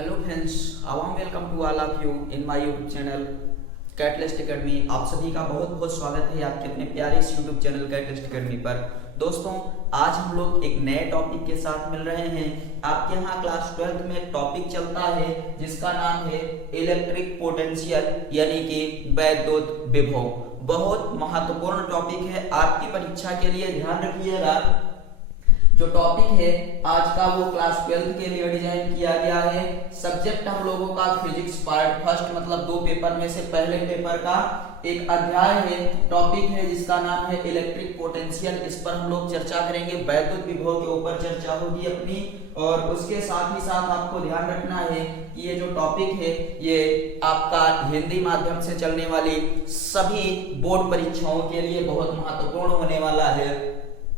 Hello friends, a warm welcome to all of you in my YouTube channel Catalyst Academy. आप सभी का बहुत बहुत स्वागत है आपके अपने प्यारे इस यूट्यूब चैनल कैटलिस्ट एकेडमी पर। दोस्तों, आज हम लोग एक नए टॉपिक के साथ मिल रहे हैं। आपके यहाँ क्लास 12th में एक टॉपिक चलता है जिसका नाम है इलेक्ट्रिक पोटेंशियल यानी कि वैद्युत विभव। बहुत महत्वपूर्ण टॉपिक है आपकी परीक्षा के लिए, ध्यान रखिएगा। जो टॉपिक है आज का वो क्लास 12th के लिए डिजाइन किया गया है। सब्जेक्ट हम लोगों का फिजिक्स पार्ट फर्स्ट, मतलब 2 पेपर में से पहले पेपर का एक अध्याय है, टॉपिक है जिसका नाम है इलेक्ट्रिक पोटेंशियल। इस पर हम लोग चर्चा करेंगे, वैद्युत विभव के ऊपर चर्चा होगी अपनी। और उसके साथ ही साथ आपको ध्यान रखना है कि ये जो टॉपिक है ये आपका हिंदी माध्यम से चलने वाली सभी बोर्ड परीक्षाओं के लिए बहुत महत्वपूर्ण होने वाला है।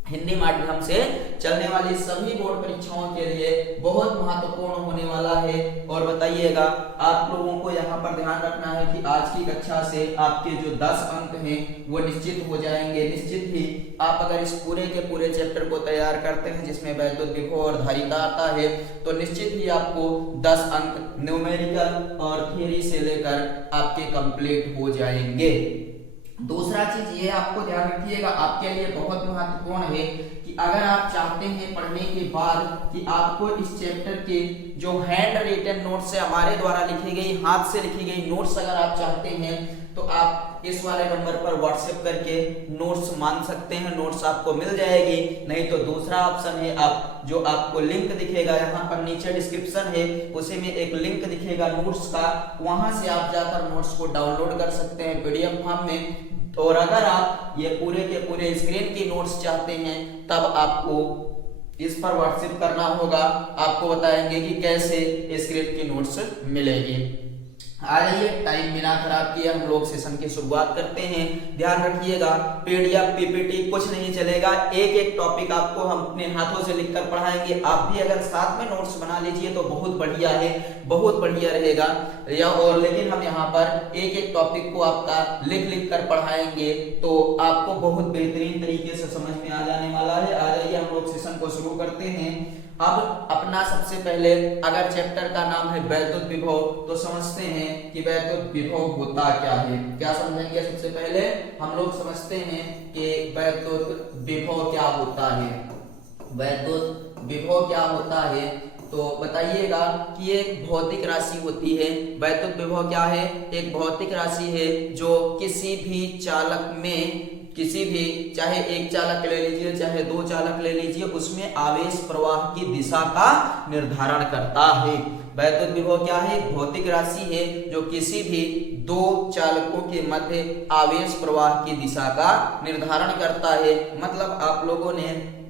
हिंदी माध्यम से चलने वाली सभी बोर्ड परीक्षाओं के लिए बहुत महत्वपूर्ण होने वाला है। और बताइएगा, आप लोगों को यहाँ पर ध्यान रखना है कि आज की कक्षा से आपके जो 10 अंक हैं वो निश्चित हो जाएंगे। निश्चित ही आप अगर इस पूरे के पूरे चैप्टर को तैयार करते हैं जिसमें वैद्युत विभव और धारिता आता है तो निश्चित ही आपको 10 अंक न्यूमेरिकल और थ्योरी से लेकर आपके कंप्लीट हो जाएंगे। दूसरा चीज ये आपको ध्यान रखिएगा, आपके लिए बहुत महत्वपूर्ण है कि अगर आप चाहते हैं पढ़ने के बाद कि आपको इस चैप्टर के जो हैंड रिटन नोट्स है, हमारे द्वारा लिखी गई, हाथ से लिखी गई नोट्स अगर आप चाहते हैं तो आप इस वाले नंबर पर व्हाट्सएप करके नोट्स मांग सकते हैं, नोट्स आपको मिल जाएगी। नहीं तो दूसरा ऑप्शन है, आप जो आपको लिंक दिखेगा यहाँ पर नीचे डिस्क्रिप्शन है, उसी में एक लिंक दिखेगा नोट्स का, वहां से आप जाकर नोट्स को डाउनलोड कर सकते हैं पीडीएफ फॉर्म में। और अगर आप ये पूरे के पूरे स्क्रीन की नोट्स चाहते हैं तब आपको इस पर व्हाट्सएप करना होगा। आपको बताएंगे कि कैसे स्क्रीन की नोट्स मिलेगी। आ जाइए, टाइम बिना खराब किए हम लोग सेशन की शुरुआत करते हैं। ध्यान रखिएगा, पीडीएफ पीपीटी कुछ नहीं चलेगा, एक एक टॉपिक आपको हम अपने हाथों से लिखकर पढ़ाएंगे। आप भी अगर साथ में नोट्स बना लीजिए तो बहुत बढ़िया है, बहुत बढ़िया रहेगा। और लेकिन हम यहाँ पर एक एक टॉपिक को आपका लिख लिख कर पढ़ाएंगे तो आपको बहुत बेहतरीन तरीके से समझ में आ जाने वाला है। आ जाइए, हम लोग सेशन को शुरू करते हैं। अब अपना सबसे पहले अगर चैप्टर का नाम है वैद्युत विभव तो समझते हैं कि वैद्युत विभव होता क्या है। क्या समझेंगे? सबसे पहले हम लोग समझते हैं कि वैद्युत विभव क्या होता है। वैद्युत विभव क्या होता है तो बताइएगा कि एक भौतिक राशि होती है। वैद्युत विभव क्या है? एक भौतिक राशि है जो किसी भी चालक में, किसी भी, चाहे एक चालक ले लीजिए चाहे 2 चालक ले लीजिए, उसमें आवेश प्रवाह की दिशा का निर्धारण करता है। वैद्युत विभव क्या है? भौतिक राशि है जो किसी भी 2 चालकों के मध्य आवेश प्रवाह की दिशा का निर्धारण करता है। मतलब आप लोगों ने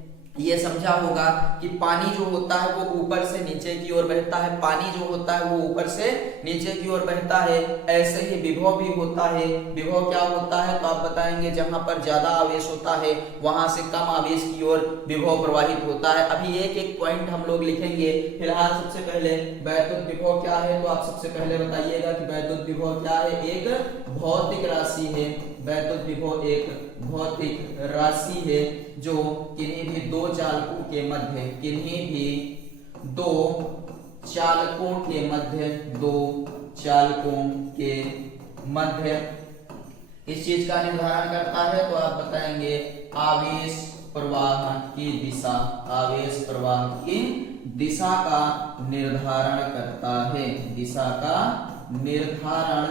ये समझा होगा कि पानी जो होता है वो ऊपर से नीचे की ओर बहता है, पानी जो होता है वो ऊपर से नीचे की ओर बहता है। ऐसे ही विभव भी होता है। विभव क्या होता है तो आप बताएंगे, जहां पर ज्यादा आवेश होता है वहां से कम आवेश की ओर विभव प्रवाहित होता है। अभी एक एक पॉइंट हम लोग लिखेंगे। फिलहाल सबसे पहले वैद्युत विभव क्या है तो आप सबसे पहले बताइएगा कि वैद्युत विभव क्या है। एक भौतिक राशि है। वैद्युत विभव एक भौतिक राशि है जो किन्हीं भी 2 चालकों के मध्य, किन्हीं भी 2 चालकों के मध्य, 2 चालकों के मध्य इस चीज का निर्धारण करता है। तो आप बताएंगे आवेश प्रवाह की दिशा, आवेश प्रवाह की दिशा का निर्धारण करता है, दिशा का निर्धारण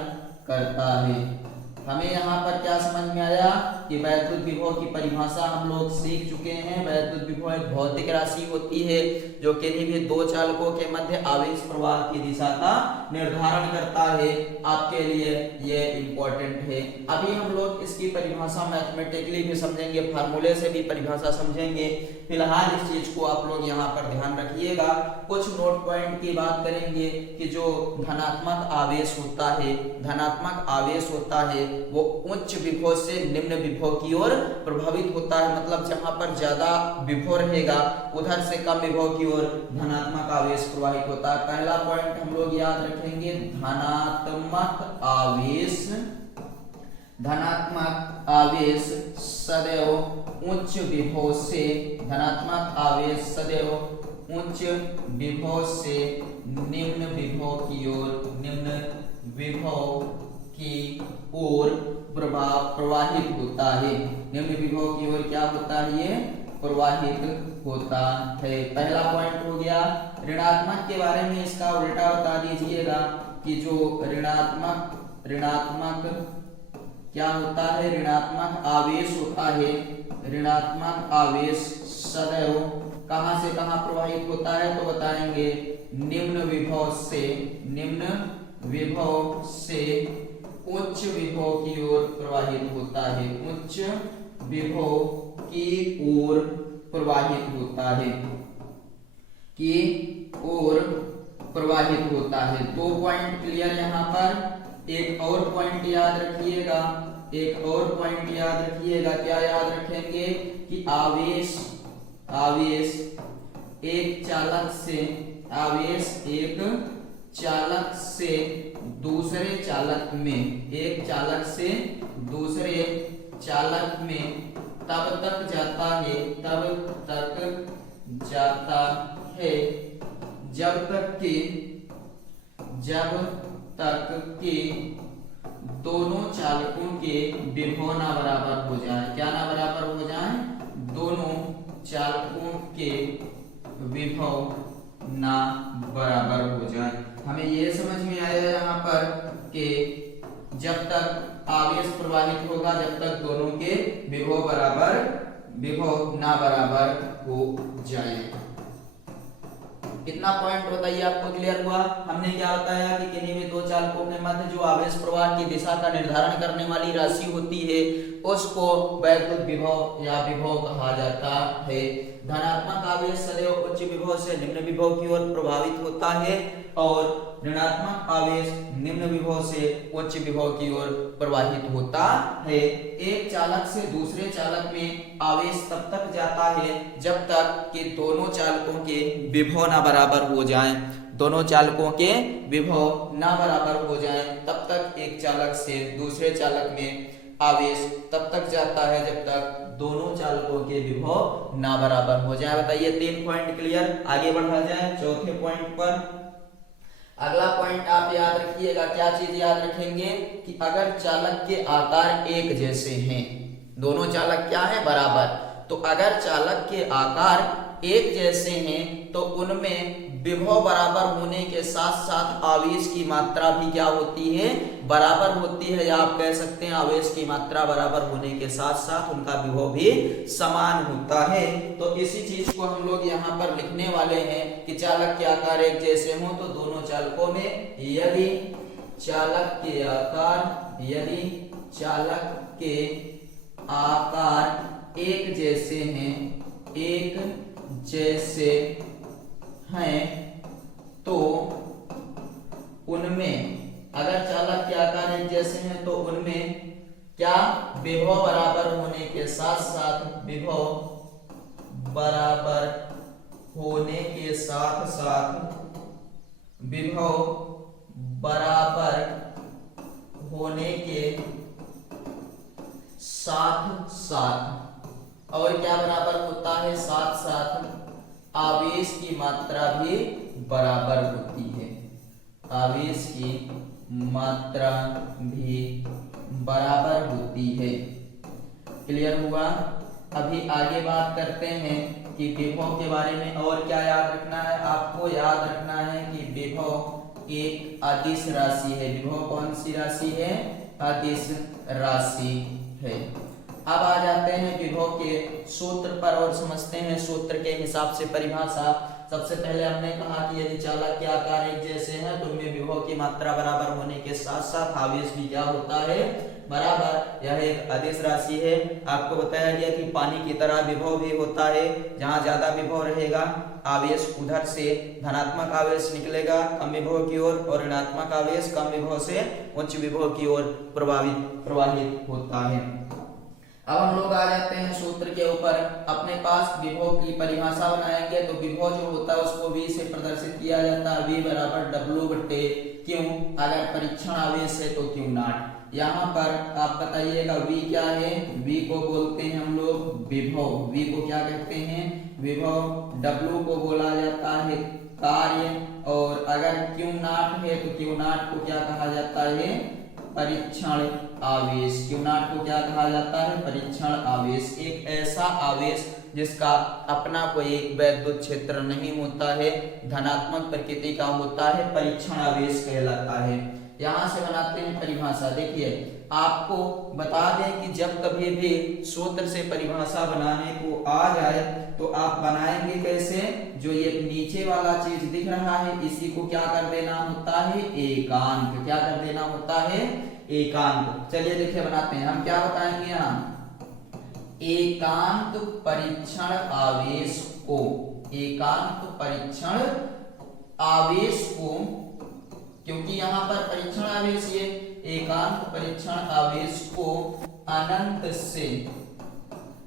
करता है। हमें यहाँ पर क्या समझ में आया कि वैद्युत विभव की परिभाषा हम लोग सीख चुके हैं। वैद्युत विभव एक भौतिक राशि होती है जो किसी भी 2 चालकों के मध्य आवेश प्रवाह की दिशा का निर्धारण करता है। आपके लिए ये इंपॉर्टेंट है। अभी हम लोग इसकी परिभाषा मैथमेटिकली भी समझेंगे, फार्मूले से भी परिभाषा समझेंगे। फिलहाल इस चीज को आप लोग यहाँ पर ध्यान रखिएगा। कुछ नोट पॉइंट की बात करेंगे कि जो धनात्मक आवेश होता है, धनात्मक आवेश होता है वो उच्च विभव से निम्न विभव की ओर प्रभावित होता है। मतलब जहां पर ज्यादा विभव रहेगा उधर से कम विभव की ओर धनात्मक आवेश प्रवाहित होता है। पहला पॉइंट हम लोग याद रखेंगे, धनात्मक आवेश, धनात्मक आवेश सदैव उच्च विभव से, धनात्मक आवेश सदैव उच्च विभव से निम्न विभव विभव की ओर प्रवाहित होता है। निम्न विभव की ओर क्या होता है? ये प्रवाहित होता है। पहला पॉइंट हो गया। ऋणात्मक के बारे में इसका उल्टा बता दीजिएगा कि जो ऋणात्मक क्या होता है? ऋणात्मक आवेश होता है। ऋणात्मक आवेश सदैव कहां से कहां प्रवाहित होता है? तो बताएंगे निम्न विभव से उच्च विभव की ओर प्रवाहित होता है। उच्च विभव की ओर प्रवाहित होता है, की ओर प्रवाहित होता है। 2 पॉइंट क्लियर यहाँ पर। एक और पॉइंट याद रखिएगा, क्या याद रखेंगे कि आवेश एक चालक से दूसरे चालक में, एक चालक से दूसरे चालक में तब तक जाता है जब तक कि दोनों चालकों के विभव ना बराबर हो जाए। क्या ना बराबर हो जाए? दोनों चालकों के विभव ना बराबर हो जाए। हमें ये समझ में आया यहाँ पर कि जब तक आवेश प्रवाहित होगा जब तक दोनों के विभव ना बराबर हो जाए। कितना पॉइंट बताइए आपको क्लियर हुआ? हमने क्या बताया कि किन्हीं भी दो चालकों के मध्य जो आवेश प्रवाह की दिशा का निर्धारण करने वाली राशि होती है उसको वैद्युत विभव या विभव कहा जाता है। धनात्मक आवेश सदैव उच्च विभव से निम्न विभव की ओर प्रभावित होता है और ऋणात्मक आवेश निम्न विभव से उच्च विभव की ओर प्रवाहित होता है। एक चालक से दूसरे चालक में आवेश तब तक जाता है जब तक कि दोनों चालकों के विभव ना बराबर हो जाएं। दोनों चालकों के विभव ना बराबर हो जाएं तब तक एक चालक से दूसरे चालक में आवेश तब तक जाता है जब तक दोनों चालकों के विभव ना बराबर हो जाए। बताइए 3 पॉइंट क्लियर। आगे बढ़ा जाए चौथे पॉइंट पर। अगला पॉइंट आप याद रखिएगा। क्या चीज याद रखेंगे कि अगर चालक के आकार एक जैसे हैं, दोनों चालक क्या है? बराबर। तो अगर चालक के आकार एक जैसे हैं तो उनमें विभव बराबर होने के साथ साथ आवेश की मात्रा भी क्या होती है? बराबर होती है। या आप कह सकते हैं आवेश की मात्रा बराबर होने के साथ साथ उनका विभव भी समान होता है। तो इसी चीज को हम लोग यहाँ पर लिखने वाले हैं कि चालक के आकार एक जैसे हों तो दोनों चालकों में यदि चालक के आकार एक जैसे हैं तो उनमें, अगर चालक के आकार एक जैसे हैं तो उनमें क्या? विभव बराबर होने के साथ साथ और क्या बराबर होता है? साथ साथ आवेश की मात्रा भी बराबर होती है। आवेश की मात्रा भी बराबर होती है। क्लियर हुआ? अभी आगे बात करते हैं कि विभव के बारे में। और क्या याद रखना है? आपको याद रखना है कि विभव एक अदिश राशि है। विभव कौन सी राशि है? अदिश राशि है। अब आ जाते हैं विभव के सूत्र पर और समझते हैं सूत्र के हिसाब से परिभाषा। सबसे पहले हमने कहा कि यदि चालक के आकार एक जैसे हैं तो उनमें विभव की मात्रा बराबर होने के साथ साथ आवेश भी क्या होता है? बराबर। यह एक अदिश राशि है। आपको बताया गया कि पानी की तरह विभव भी होता है। जहाँ ज्यादा विभव रहेगा आवेश उधर से धनात्मक आवेश निकलेगा कम विभव की ओर और ऋणात्मक आवेश कम विभव से उच्च विभव की ओर प्रवाहित होता है। अब हम लोग आ जाते हैं सूत्र के ऊपर। अपने पास विभव की परिभाषा बनाएंगे तो विभव जो होता है उसको V से प्रदर्शित किया जाता है। V बराबर W बटे Q। अगर परीक्षण आवेश है तो Q नॉट। यहाँ पर आप बताइएगा V क्या है? V को बोलते हैं हम लोग विभव। V को क्या कहते हैं? विभव। W को बोला जाता है कार्य, और अगर Q नॉट है तो Q नॉट को क्या कहा जाता है, परीक्षण आवेश। Q नॉट को क्या कहा जाता है, परीक्षण आवेश। एक ऐसा आवेश जिसका अपना कोई वैद्युत क्षेत्र नहीं होता है, धनात्मक प्रकृति का होता है, परीक्षण आवेश कहलाता है। यहां से बनाते हैं परिभाषा। देखिए आपको बता दें कि जब कभी भी सूत्र से परिभाषा बनाने को आ जाए तो आप बनाएंगे कैसे, जो ये नीचे वाला चीज दिख रहा है इसी को क्या कर देना होता है, एकांक। क्या कर देना होता है, एकांक। चलिए देखिए बनाते हैं। हम क्या बताएंगे यहाँ, एकांक परीक्षण आवेश को, एकांक परीक्षण आवेश को, क्योंकि यहाँ पर परीक्षण आवेश ये एकांक परीक्षण आवेश को अनंत से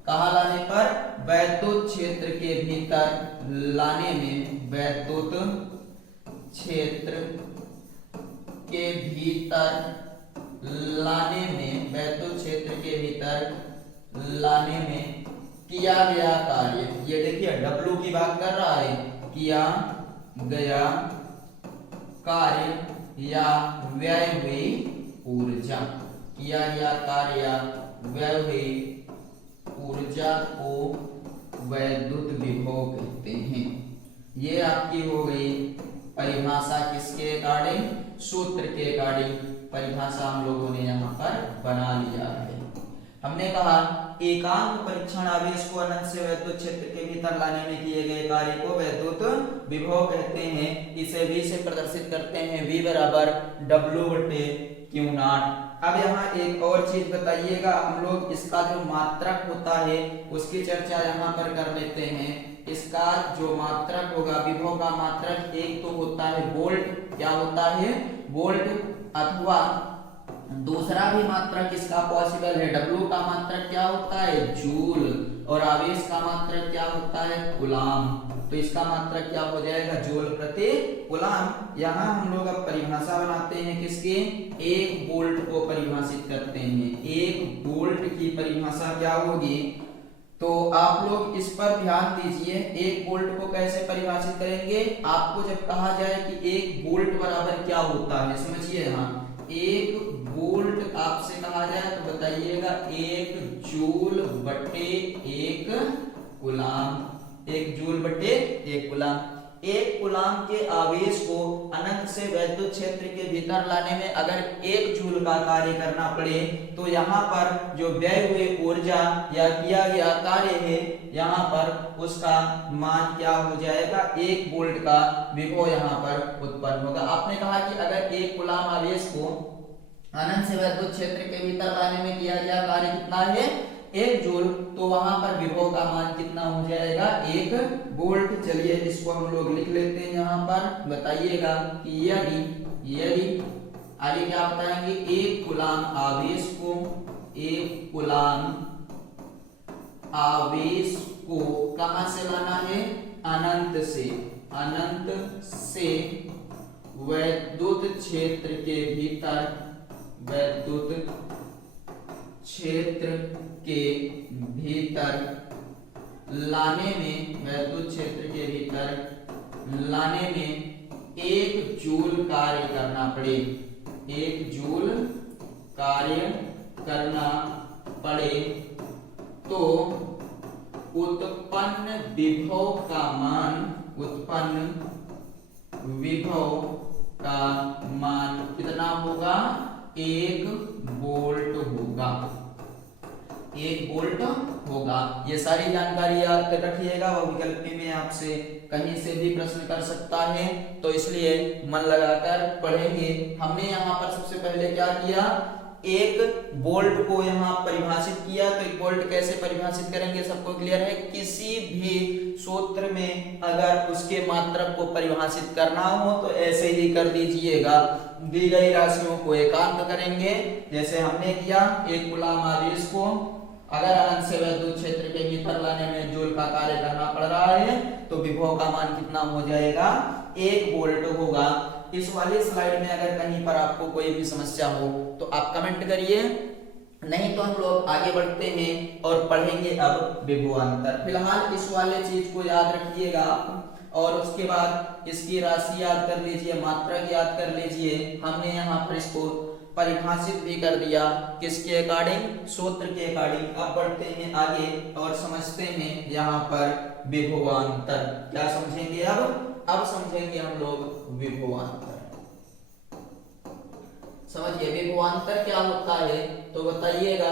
कहा लाने पर, वैद्युत क्षेत्र के भीतर लाने में, वैद्युत क्षेत्र के भीतर लाने में, वैद्युत क्षेत्र के भीतर लाने में किया गया कार्य, ये देखिए W की बात कर रहा है, किया गया कार्य या व्यय हुई ऊर्जा, किया गया कार्य या व्यय हुई ऊर्जा को वैद्युत विभव कहते हैं। ये आपकी हो गई परिभाषा, किसके अकॉर्डिंग, सूत्र के अकॉर्डिंग परिभाषा हम लोगों ने यहाँ पर बना लिया है। हमने कहा एकांक परीक्षण आवेश को अनंत से वैद्युत क्षेत्र के भीतर लाने में किए गए कार्य को वैद्युत विभव कहते हैं। इसे V से प्रदर्शित करते हैं, V बराबर W/Q नॉट। अब यहाँ एक और चीज बताइएगा, हम लोग इसका जो मात्रक होता है उसकी चर्चा यहाँ पर कर लेते हैं। इसका जो मात्रक होगा, विभव का मात्रक एक तो होता है वोल्ट, क्या होता है, वोल्ट, अथवा दूसरा भी मात्रक इसका पॉसिबल है, W का मात्रक क्या होता है, जूल, और आवेश का मात्रक क्या होता है, कूलाम। तो इसका मात्रक क्या हो जाएगा, जूल प्रति कूलाम। यहाँ हम लोग अब परिभाषा बनाते हैं किसके, एक वोल्ट को परिभाषित करते हैं। एक वोल्ट की परिभाषा क्या होगी, तो आप लोग इस पर ध्यान दीजिए। एक वोल्ट को कैसे परिभाषित करेंगे, आपको जब कहा जाए कि एक वोल्ट बराबर क्या होता है, समझिए यहाँ, एक वोल्ट आपसे कहा जाए तो बताइएगा एक जूल बटे एक कूलाम, एक जूल बटे एक कूलाम। एक कूलाम के आवेश को अनंत से वैद्युत क्षेत्र के भीतर लाने में अगर एक जूल का कार्य करना पड़े तो यहाँ पर जो व्यय हुई ऊर्जा या किया गया कार्य है, यहाँ पर उसका मान क्या हो जाएगा, एक वोल्ट का विभव यहाँ पर उत्पन्न होगा। आपने कहा कि अगर एक कूलाम आवेश को अनंत से वैद्युत क्षेत्र के भीतर लाने में किया गया कार्य कितना है, एक जूल, तो वहां पर विभव का मान कितना हो जाएगा, एक वोल्ट। चलिए इसको हम लोग लिख लेते हैं यहाँ पर, बताइएगा कि यदि आगे क्या बताएंगे, एक कूलाम आवेश को, एक कूलाम आवेश को कहां से लाना है, अनंत से वैद्युत क्षेत्र के भीतर, वैद्युत क्षेत्र के भीतर लाने में, वैद्युत क्षेत्र के भीतर लाने में एक जूल कार्य करना पड़े, एक जूल कार्य करना पड़े तो उत्पन्न विभव का मान, उत्पन्न विभव का मान कितना होगा, एक वोल्ट होगा, एक वोल्ट होगा। ये सारी जानकारी याद कर रखिएगा, वह विकल्प में आपसे कहीं से भी प्रश्न कर सकता है, तो इसलिए मन लगाकर पढ़ेंगे। हमने यहाँ पर सबसे पहले क्या किया, एक वोल्ट को यहाँ परिभाषित किया। तो एक वोल्ट कैसे परिभाषित करेंगे, सबको क्लियर है। किसी भी सूत्र में अगर उसके मात्रक को परिभाषित करना हो तो ऐसे ही कर दीजिएगा, दी गई राशियों को एकांक करेंगे, जैसे हमने किया। एक कूलाम आवेश को अगर अनंत से वैद्युत क्षेत्र के भीतर लाने में जूल का कार्य करना पड़ रहा है तो विभव का मान कितना हो जाएगा, एक वोल्ट होगा। इस वाली स्लाइड में अगर कहीं पर आपको कोई भी समस्या हो तो आप कमेंट करिए, नहीं तो हम लोग आगे बढ़ते हैं और पढ़ेंगे अब विभवांतर। फिलहाल इस वाले चीज को याद रखिएगा आप, और उसके बाद इसकी राशि याद कर लीजिए, मात्रक याद कर लीजिए। हमने यहाँ पर इसको परिभाषित भी कर दिया किसके अकॉर्डिंग, सूत्र के अकॉर्डिंग। अब बढ़ते हैं आगे और समझते हैं यहाँ पर विभवांतर। क्या समझेंगे अब समझेंगे हम लोग विभवांतर। समझिए विभवांतर क्या होता है, तो बताइएगा।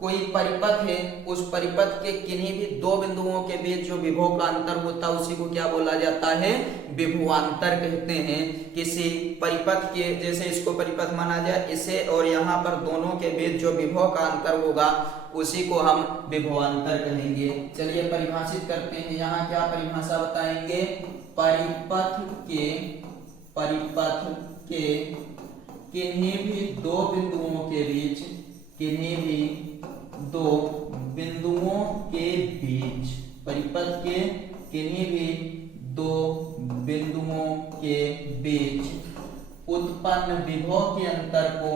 कोई परिपथ है, उस परिपथ के किन्हीं भी दो बिंदुओं के बीच जो विभव का अंतर होता है उसी को क्या बोला जाता है, विभवांतर कहते हैं। किसी परिपथ के, जैसे इसको परिपथ माना जाए, इसे और यहाँ पर दोनों के बीच जो विभव का अंतर होगा उसी को हम विभवांतर कहेंगे। चलिए परिभाषित करते हैं। यहाँ क्या परिभाषा बताएंगे, परिपथ के किन्हीं भी दो बिंदुओं के बीच, किन्हीं भी दो बिंदुओं के बीच, परिपथ के किन्हीं भी दो बिंदुओं के बीच उत्पन्न विभव के अंतर को,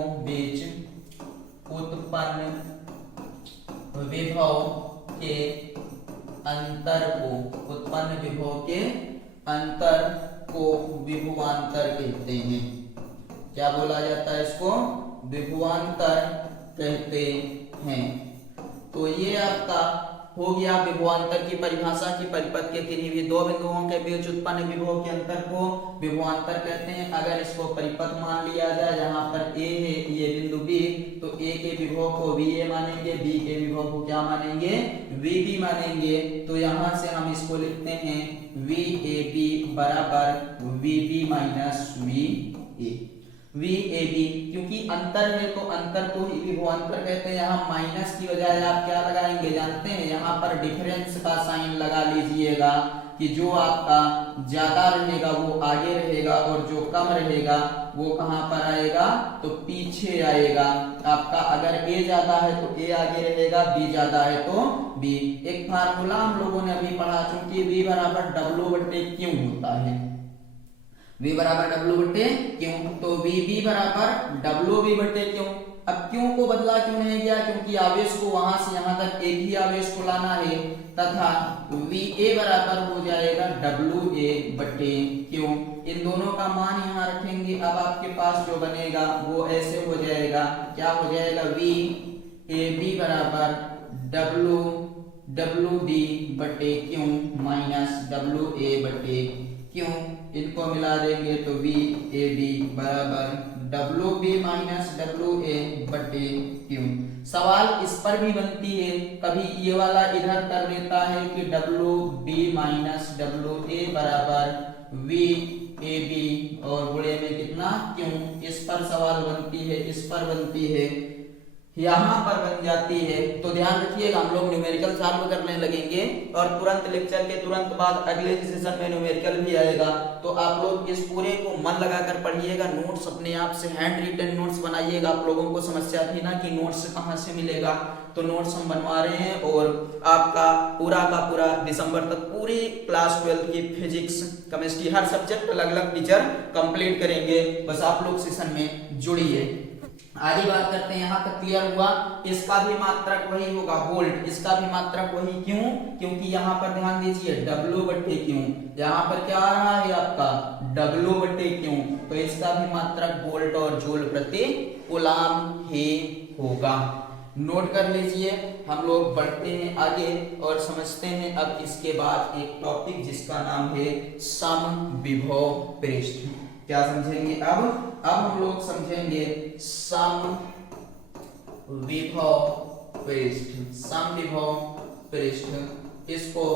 उत्पन्न विभव के अंतर को विभवांतर कहते हैं। क्या बोला जाता है इसको, विभवांतर कहते हैं। तो ये आपका हो गया विभवांतर की परिभाषा की परिपथ के किन्हीं भी दो बिंदुओं के बीच उत्पन्न विभव के अंतर को विभवांतर कहते हैं। अगर इसको परिपथ मान लिया जाए, यहाँ पर ए है, ये बिंदु बी, तो ए के विभव को वी ए मानेंगे, बी के विभव को क्या मानेंगे, वी बी मानेंगे। तो यहाँ से हम इसको लिखते हैं वी ए बी बराबर V B minus V A, V A B. क्योंकि अंतर है तो अंतर को ही विभवांतर कहते हैं। यहाँ माइनस की बजाय आप क्या लगाएंगे जानते हैं, यहाँ पर डिफरेंस का साइन लगा लीजिएगा कि जो आपका ज्यादा रहेगा वो आगे रहेगा और जो कम रहेगा वो कहाँ पर आएगा, तो पीछे आएगा। आपका अगर ए ज्यादा है तो ए आगे रहेगा, बी ज्यादा है तो बी। एक फार्मूला हम लोगों ने अभी पढ़ा, चूंकि वी बराबर डब्ल्यू बटे क्यू होता है, V बराबर डब्ल्यू बटे क्यों, तो वी बी बराबर डब्ल्यू बी बटे क्यों। अब क्यों को बदला क्यों नहीं गया, क्योंकि आवेश को वहां से यहां तक एक ही आवेश को लाना है, तथा वी ए बराबर हो जाएगा डब्ल्यू ए बटे क्यों। इन दोनों का मान यहाँ रखेंगे। अब आपके पास जो बनेगा वो ऐसे हो जाएगा, क्या हो जाएगा, वी ए बी बराबर डब्ल्यू बी बटे क्यों माइनस डब्ल्यू ए बटे क्यों। इनको मिला देंगे तो वी ए बी बराबर W B minus W A बटे क्यों। सवाल इस पर भी बनती है, कभी ये वाला इधर कर देता है कि W B minus W A बराबर वी ए बी और गुणे में कितना क्यों। इस पर सवाल बनती है, इस पर बनती है, यहाँ पर बन जाती है। तो ध्यान रखिएगा, हम लोग न्यूमेरिकल सॉल्व करने लगेंगे और तुरंत लेक्चर के तुरंत बाद अगले सेशन में न्यूमेरिकल भी आएगा। तो आप लोग इस पूरे को मन लगाकर पढ़िएगा, नोट्स अपने आप से हैंड रिटन नोट्स बनाइएगा। आप लोगों को समस्या थी ना कि नोट्स कहाँ से मिलेगा, तो नोट्स हम बनवा रहे हैं और आपका पूरा का पूरा दिसंबर तक पूरी क्लास 12 की फिजिक्स केमिस्ट्री हर सब्जेक्ट अलग अलग टीचर कंप्लीट करेंगे। बस आप लोग सेशन में जुड़िए। आगे बात करते हैं, यहाँ तक क्लियर हुआ। इसका भी मात्रक वही होगा वोल्ट, इसका भी मात्रक वही, क्यों, क्योंकि यहाँ पर ध्यान दीजिए डब्ल्यू बटे क्यों, यहाँ पर क्या आ रहा है आपका डब्ल्यू बटे क्यों, तो इसका भी मात्रक वोल्ट और जूल प्रति कूलम ही होगा। नोट कर लीजिए। हम लोग बढ़ते हैं आगे और समझते हैं अब इसके बाद एक टॉपिक जिसका नाम है समविभव पृष्ठ। क्या समझेंगे अब हम लोग समझेंगे समविभव पृष्ठ। इसको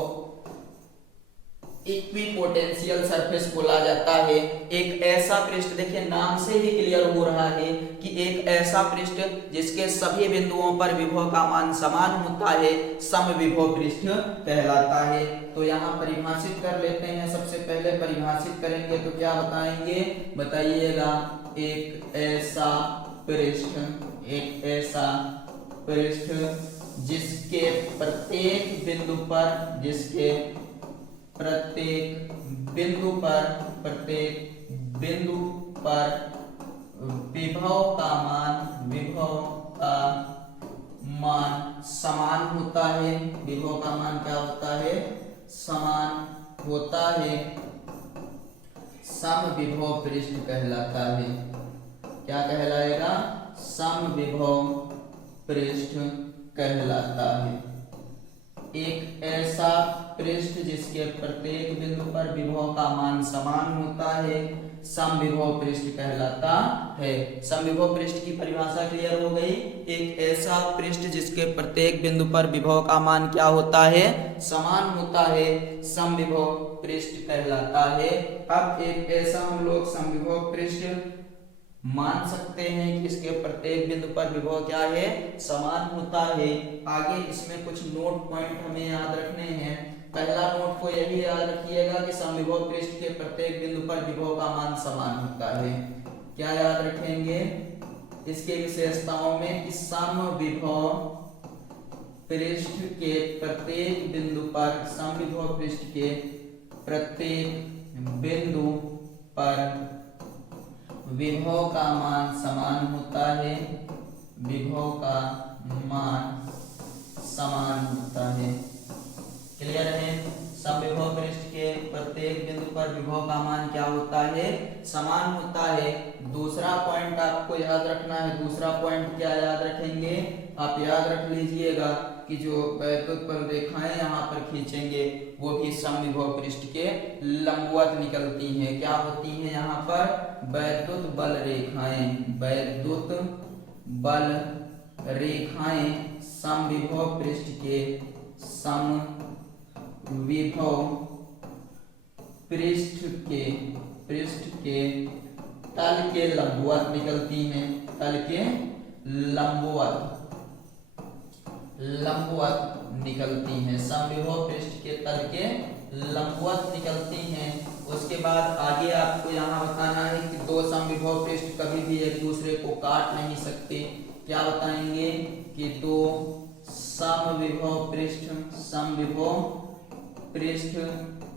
इक्विपोटेंशियल सरफेस बोला जाता है। एक ऐसा पृष्ठ, देखिए नाम से ही क्लियर हो रहा है कि एक ऐसा पृष्ठ जिसके सभी बिंदुओं पर विभव का मान समान होता है समविभव पृष्ठ कहलाता है। तो यहाँ परिभाषित कर लेते हैं। सबसे पहले परिभाषित करेंगे तो क्या बताएंगे, बताइएगा। एक ऐसा पृष्ठ जिसके प्रत्येक बिंदु पर विभव का मान समान होता है। विभव का मान क्या होता है, समान होता है समविभव पृष्ठ कहलाता है। क्या कहलाएगा? समविभव पृष्ठ कहलाता है। एक ऐसा पृष्ठ जिसके प्रत्येक बिंदु पर विभव का मान समान होता है समविभव पृष्ठ कहलाता है। समविभव पृष्ठ की परिभाषा क्लियर हो गई। एक ऐसा पृष्ठ जिसके प्रत्येक बिंदु पर विभव का मान क्या होता है? समान होता है, समविभव पृष्ठ कहलाता है। अब एक ऐसा हम लोग समविभव पृष्ठ मान सकते हैं कि इसके प्रत्येक बिंदु पर विभव क्या है? समान होता है। आगे इसमें कुछ नोट पॉइंट हमें याद रखने हैं। पहला नोट को यही याद रखिएगा कि समविभव पृष्ठ के प्रत्येक बिंदु पर विभव का मान समान होता है। क्या याद रखेंगे? इसके विशेषताओं में कि समविभव पृष्ठ के प्रत्येक बिंदु पर, समविभव पृष्ठ के प्रत्येक बिंदु पर विभव का मान समान होता है। विभव का मान समान होता है। क्लियर है? समविभव पृष्ठ के प्रत्येक बिंदु पर विभव का मान क्या होता है? समान होता है। दूसरा पॉइंट आपको याद रखना है। दूसरा पॉइंट क्या याद रखेंगे? आप याद रख लीजिएगा कि जो वैद्युत बल रेखाएं यहाँ पर खींचेंगे वो भी समविभव पृष्ठ के लंबवत निकलती हैं। क्या होती हैं यहाँ पर? वैद्युत बल रेखाएं। वैद्युत बल रेखाएं समविभव पृष्ठ के समविभव पृष्ठ के तल के लंबवत निकलती हैं। तल के लंबवत निकलती हैं। समविभव पृष्ठ के तल के लंबवत निकलती हैं। उसके बाद आगे आपको यहाँ बताना है कि दो समविभव पृष्ठ कभी भी एक दूसरे को काट नहीं सकते। क्या बताएंगे? कि दो समविभव पृष्ठ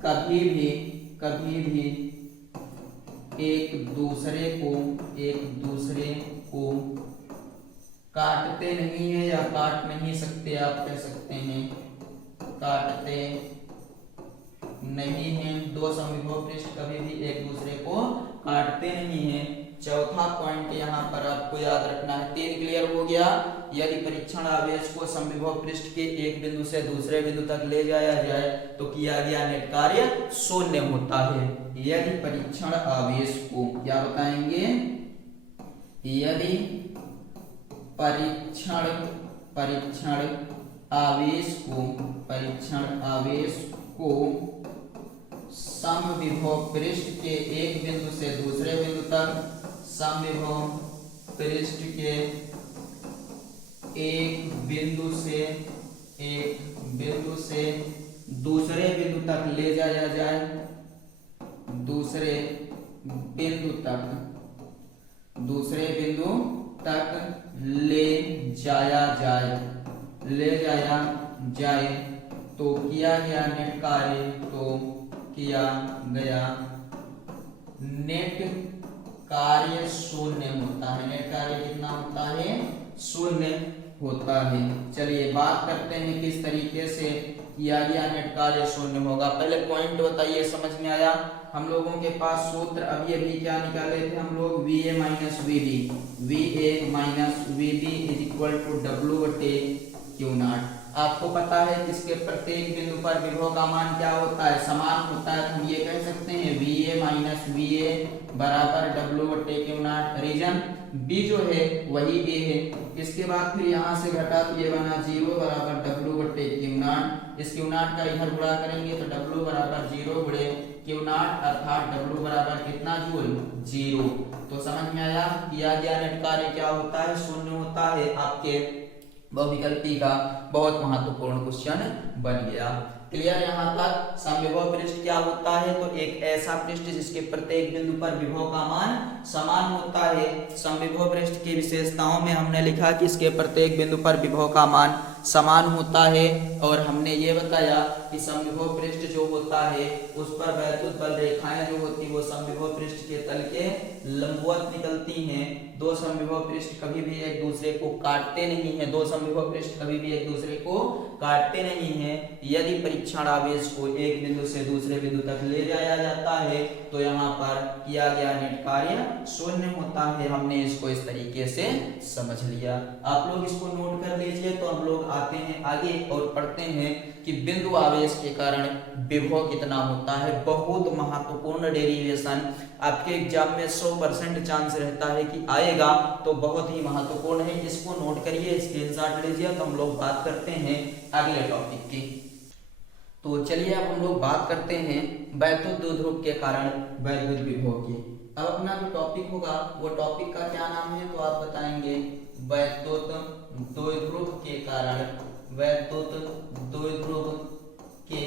कभी भी एक दूसरे को काटते नहीं है या काट नहीं सकते। आप कह सकते हैं काटते नहीं हैं। दो समविभव पृष्ठ कभी भी एक दूसरे को काटते नहीं हैं। चौथा पॉइंट यहाँ पर आपको याद रखना है। 3 क्लियर हो गया। यदि परीक्षण आवेश को समविभव पृष्ठ के एक बिंदु से दूसरे बिंदु तक ले जाया जाए तो किया गया नेट कार्य शून्य होता है। यदि परीक्षण आवेश को, क्या बताएंगे? यदि परीक्षण आवेश को समविभव पृष्ठ के एक बिंदु से दूसरे बिंदु तक, समविभव पृष्ठ के एक बिंदु से दूसरे बिंदु तक ले जाया जाए, दूसरे बिंदु तक ले जाया जाए तो किया गया नेट कार्य शून्य होता है। नेट कार्य कितना होता है? शून्य होता है। चलिए बात करते हैं किस तरीके से किया गया नेट कार्य शून्य होगा। पहले पॉइंट बताइए, समझ में आया? हम लोगों के पास सूत्र अभी क्या निकाले थे हम लोग? VA minus VB is equal to W/Q0। आपको पता है कि इसके प्रत्येक बिंदु पर विभव का मान क्या होता है? समान होता है। हम ये कह सकते हैं VA माइनस VA बराबर W/Q0। रीजन B जो है वही A है। इसके बाद फिर यहाँ से घटा तो ये बना 0 बराबर W/Q0। इस Q0 का इधर गुणा करेंगे तो W बराबर 0 गुणे Q0 अर्थात W बराबर कितना जूल? 0। तो समझ में आया? किया गया नेट कार्य क्या होता है? शून्य होता है। आपके बहुविकल्पी का बहुत महत्वपूर्ण क्वेश्चन बन गया। क्लियर यहाँ तक? समविभव पृष्ठ क्या होता है? तो एक ऐसा पृष्ठ जिसके प्रत्येक बिंदु पर विभव का मान समान होता है। समविभव पृष्ठ की विशेषताओं में हमने लिखा कि इसके प्रत्येक बिंदु पर विभव का मान समान होता है। और हमने ये बताया कि समविभव पृष्ठ जो होता है उस पर वैद्युत बल रेखाएं जो होती है वो समविभव पृष्ठ के तल के लंबवत निकलती हैं। दो समविभव पृष्ठ कभी भी एक दूसरे को काटते नहीं हैं, दो समविभव पृष्ठ कभी भी एक दूसरे को काटते नहीं हैं। यदि परीक्षण आवेश को एक बिंदु से दूसरे बिंदु तक ले जाया जाता है तो यहाँ पर किया गया नेट कार्य शून्य होता है। हमने इसको इस तरीके से समझ लिया, आप लोग इसको नोट कर लीजिए। तो हम लोग आते हैं आगे और पढ़ते हैं कि बिंदु आवेश के कारण विभव कितना होता है। बहुत महत्वपूर्ण डेरिवेशन, आपके एग्जाम में 100% चांस रहता है कि आएगा, तो बहुत ही महत्वपूर्ण है। इसको नोट करिए, स्क्रीनशॉट लीजिए। तो हम लोग बात करते हैं अगले टॉपिक की। तो चलिए अब हम लोग बात करते हैं वैद्युत द्विध्रुव के कारण वैद्युत विभव की। अब अपना जो टॉपिक होगा वो टॉपिक का क्या नाम है, तो आप बताएंगे वैद्युत द्विध्रुव के कारण, वैद्युत द्विध्रुव के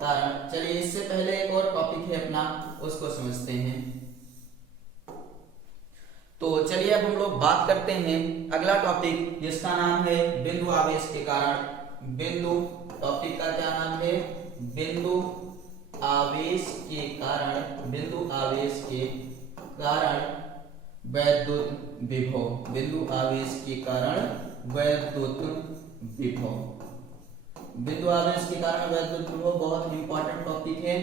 कारण। चलिए इससे पहले एक और टॉपिक है अपना, उसको समझते हैं। तो चलिए अब हम लोग बात करते हैं अगला टॉपिक जिसका नाम है बिंदु आवेश के कारण। बिंदु, टॉपिक का क्या नाम है, बिंदु आवेश के कारण, बिंदु आवेश के कारण वैद्युत विभव, बिंदु आवेश के कारण वैद्युत विभव। बिंदु आवेश के कारण वैद्युत विभव बहुत इंपॉर्टेंट टॉपिक है,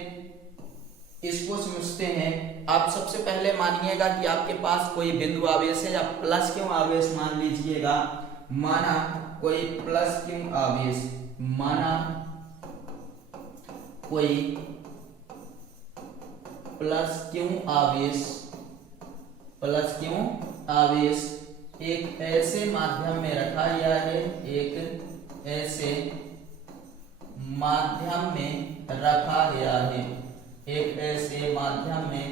इसको समझते हैं। आप सबसे पहले मानिएगा कि आपके पास कोई बिंदु आवेश है, या प्लस क्यों आवेश मान लीजिएगा। माना कोई प्लस क्यों आवेश, माना कोई प्लस क्यों आवेश, प्लस क्यों आवेश एक ऐसे माध्यम में रखा गया है, एक ऐसे माध्यम में रखा गया है, एक ऐसे माध्यम में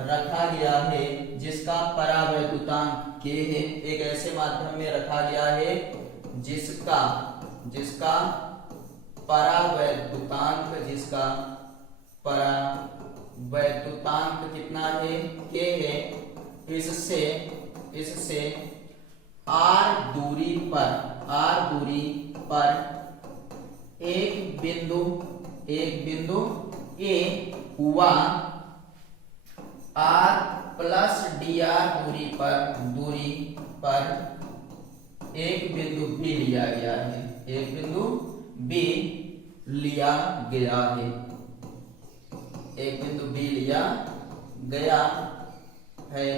रखा गया है जिसका परावैद्युतांक k है। एक ऐसे माध्यम में रखा गया है जिसका परावैद्युतांक, जिसका परावैद्युतांक कितना है, k है। इससे r दूरी पर एक बिंदु A हुआ r प्लस dr दूरी पर एक बिंदु B लिया गया है, एक बिंदु B लिया गया है, एक बिंदु B लिया गया है।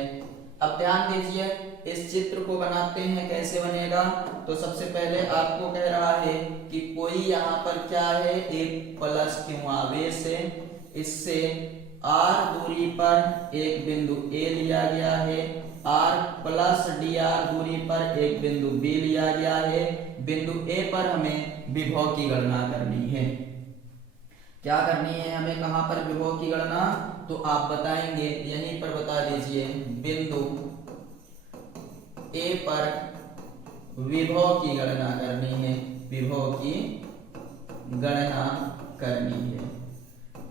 अब ध्यान दीजिए, इस चित्र को बनाते हैं, कैसे बनेगा। तो सबसे पहले आपको कह रहा है कि कोई यहाँ पर क्या है, एक प्लस क्यों आवेश है। इससे r दूरी पर एक बिंदु A लिया गया है, r प्लस dr दूरी पर एक बिंदु B लिया गया है। बिंदु A पर हमें विभव की गणना करनी है। क्या करनी है हमें, कहां पर विभव की गणना, तो आप बताएंगे, यहीं पर बता दीजिए। बिंदु A पर विभव की गणना करनी है, विभव की गणना करनी है।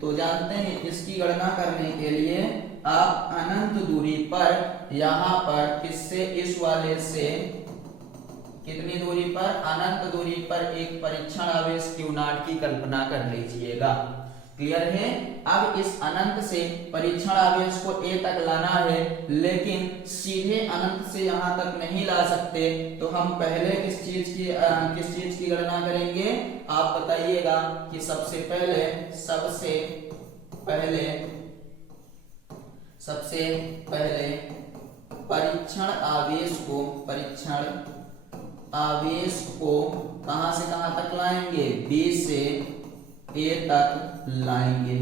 तो जानते हैं इसकी गणना करने के लिए आप अनंत दूरी पर, यहां पर किससे, इस वाले से, कितनी दूरी पर, अनंत दूरी पर एक परीक्षण आवेश Q0 की कल्पना कर लीजिएगा। क्लियर है। अब इस अनंत से परीक्षण आवेश को A तक लाना है, लेकिन सीधे अनंत से यहां तक नहीं ला सकते। तो हम पहले किस चीज की गणना करेंगे, आप बताइएगा। कि सबसे पहले परीक्षण आवेश को कहां से कहां तक लाएंगे, B से A तक लाएंगे।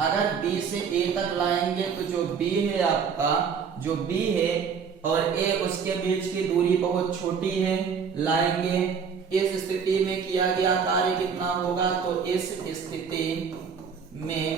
अगर B से A तक लाएंगे तो जो B है आपका, जो B है और A उसके बीच की दूरी बहुत छोटी है, लाएंगे। इस स्थिति में किया गया कार्य कितना होगा, तो इस स्थिति में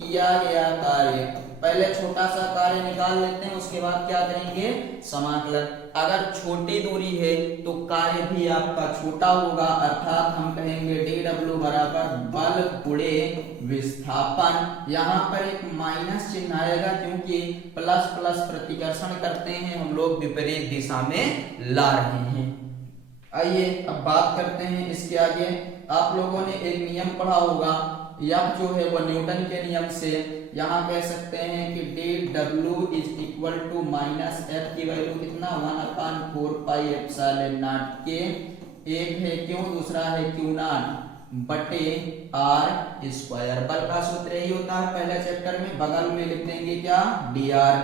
किया गया कार्य, पहले छोटा सा कार्य निकाल लेते हैं, उसके बाद क्या करेंगे, समाकलन। अगर छोटी दूरी है तो कार्य भी आपका छोटा होगा, अर्थात हम कहेंगे dw बराबर बल गुणे विस्थापन। यहाँ पर एक माइनस चिन्ह आएगा क्योंकि प्लस प्लस प्रतिकर्षण करते हैं हम लोग, विपरीत दिशा में ला रहे हैं। आइए अब बात करते हैं इसके आगे। आप लोगों ने एक नियम पढ़ा होगा, F जो है वो न्यूटन के नियम से यहाँ कह सकते हैं कि dw is equal to minus F की वैल्यू कितना 1/4πε0 के, एक है क्यों, दूसरा है Q0 बटे r स्क्वायर। बल का सूत्र यही होता है पहले चैप्टर में, बगल में लिख देंगे क्या dr।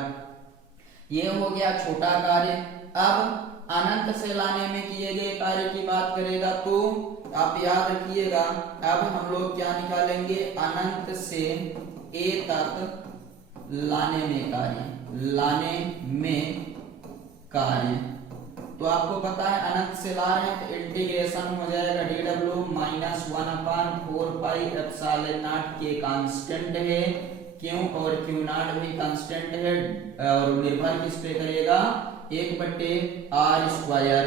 ये हो गया छोटा कार्य। अब अनंत से लाने में किए गए कार्य की बात करेगा तो आप याद रखिएगा, अब हम लोग क्या निकालेंगे, अनंत से a तक लाने में कार्य। तो आपको पता है अनंत से ला रहे हैं तो इंटीग्रेशन हो जाएगा dw माइनस 1/4πε0 के कांस्टेंट है, क्यों और Q0 भी कांस्टेंट है और निर्भर किस पे करेगा, 1/r स्क्वायर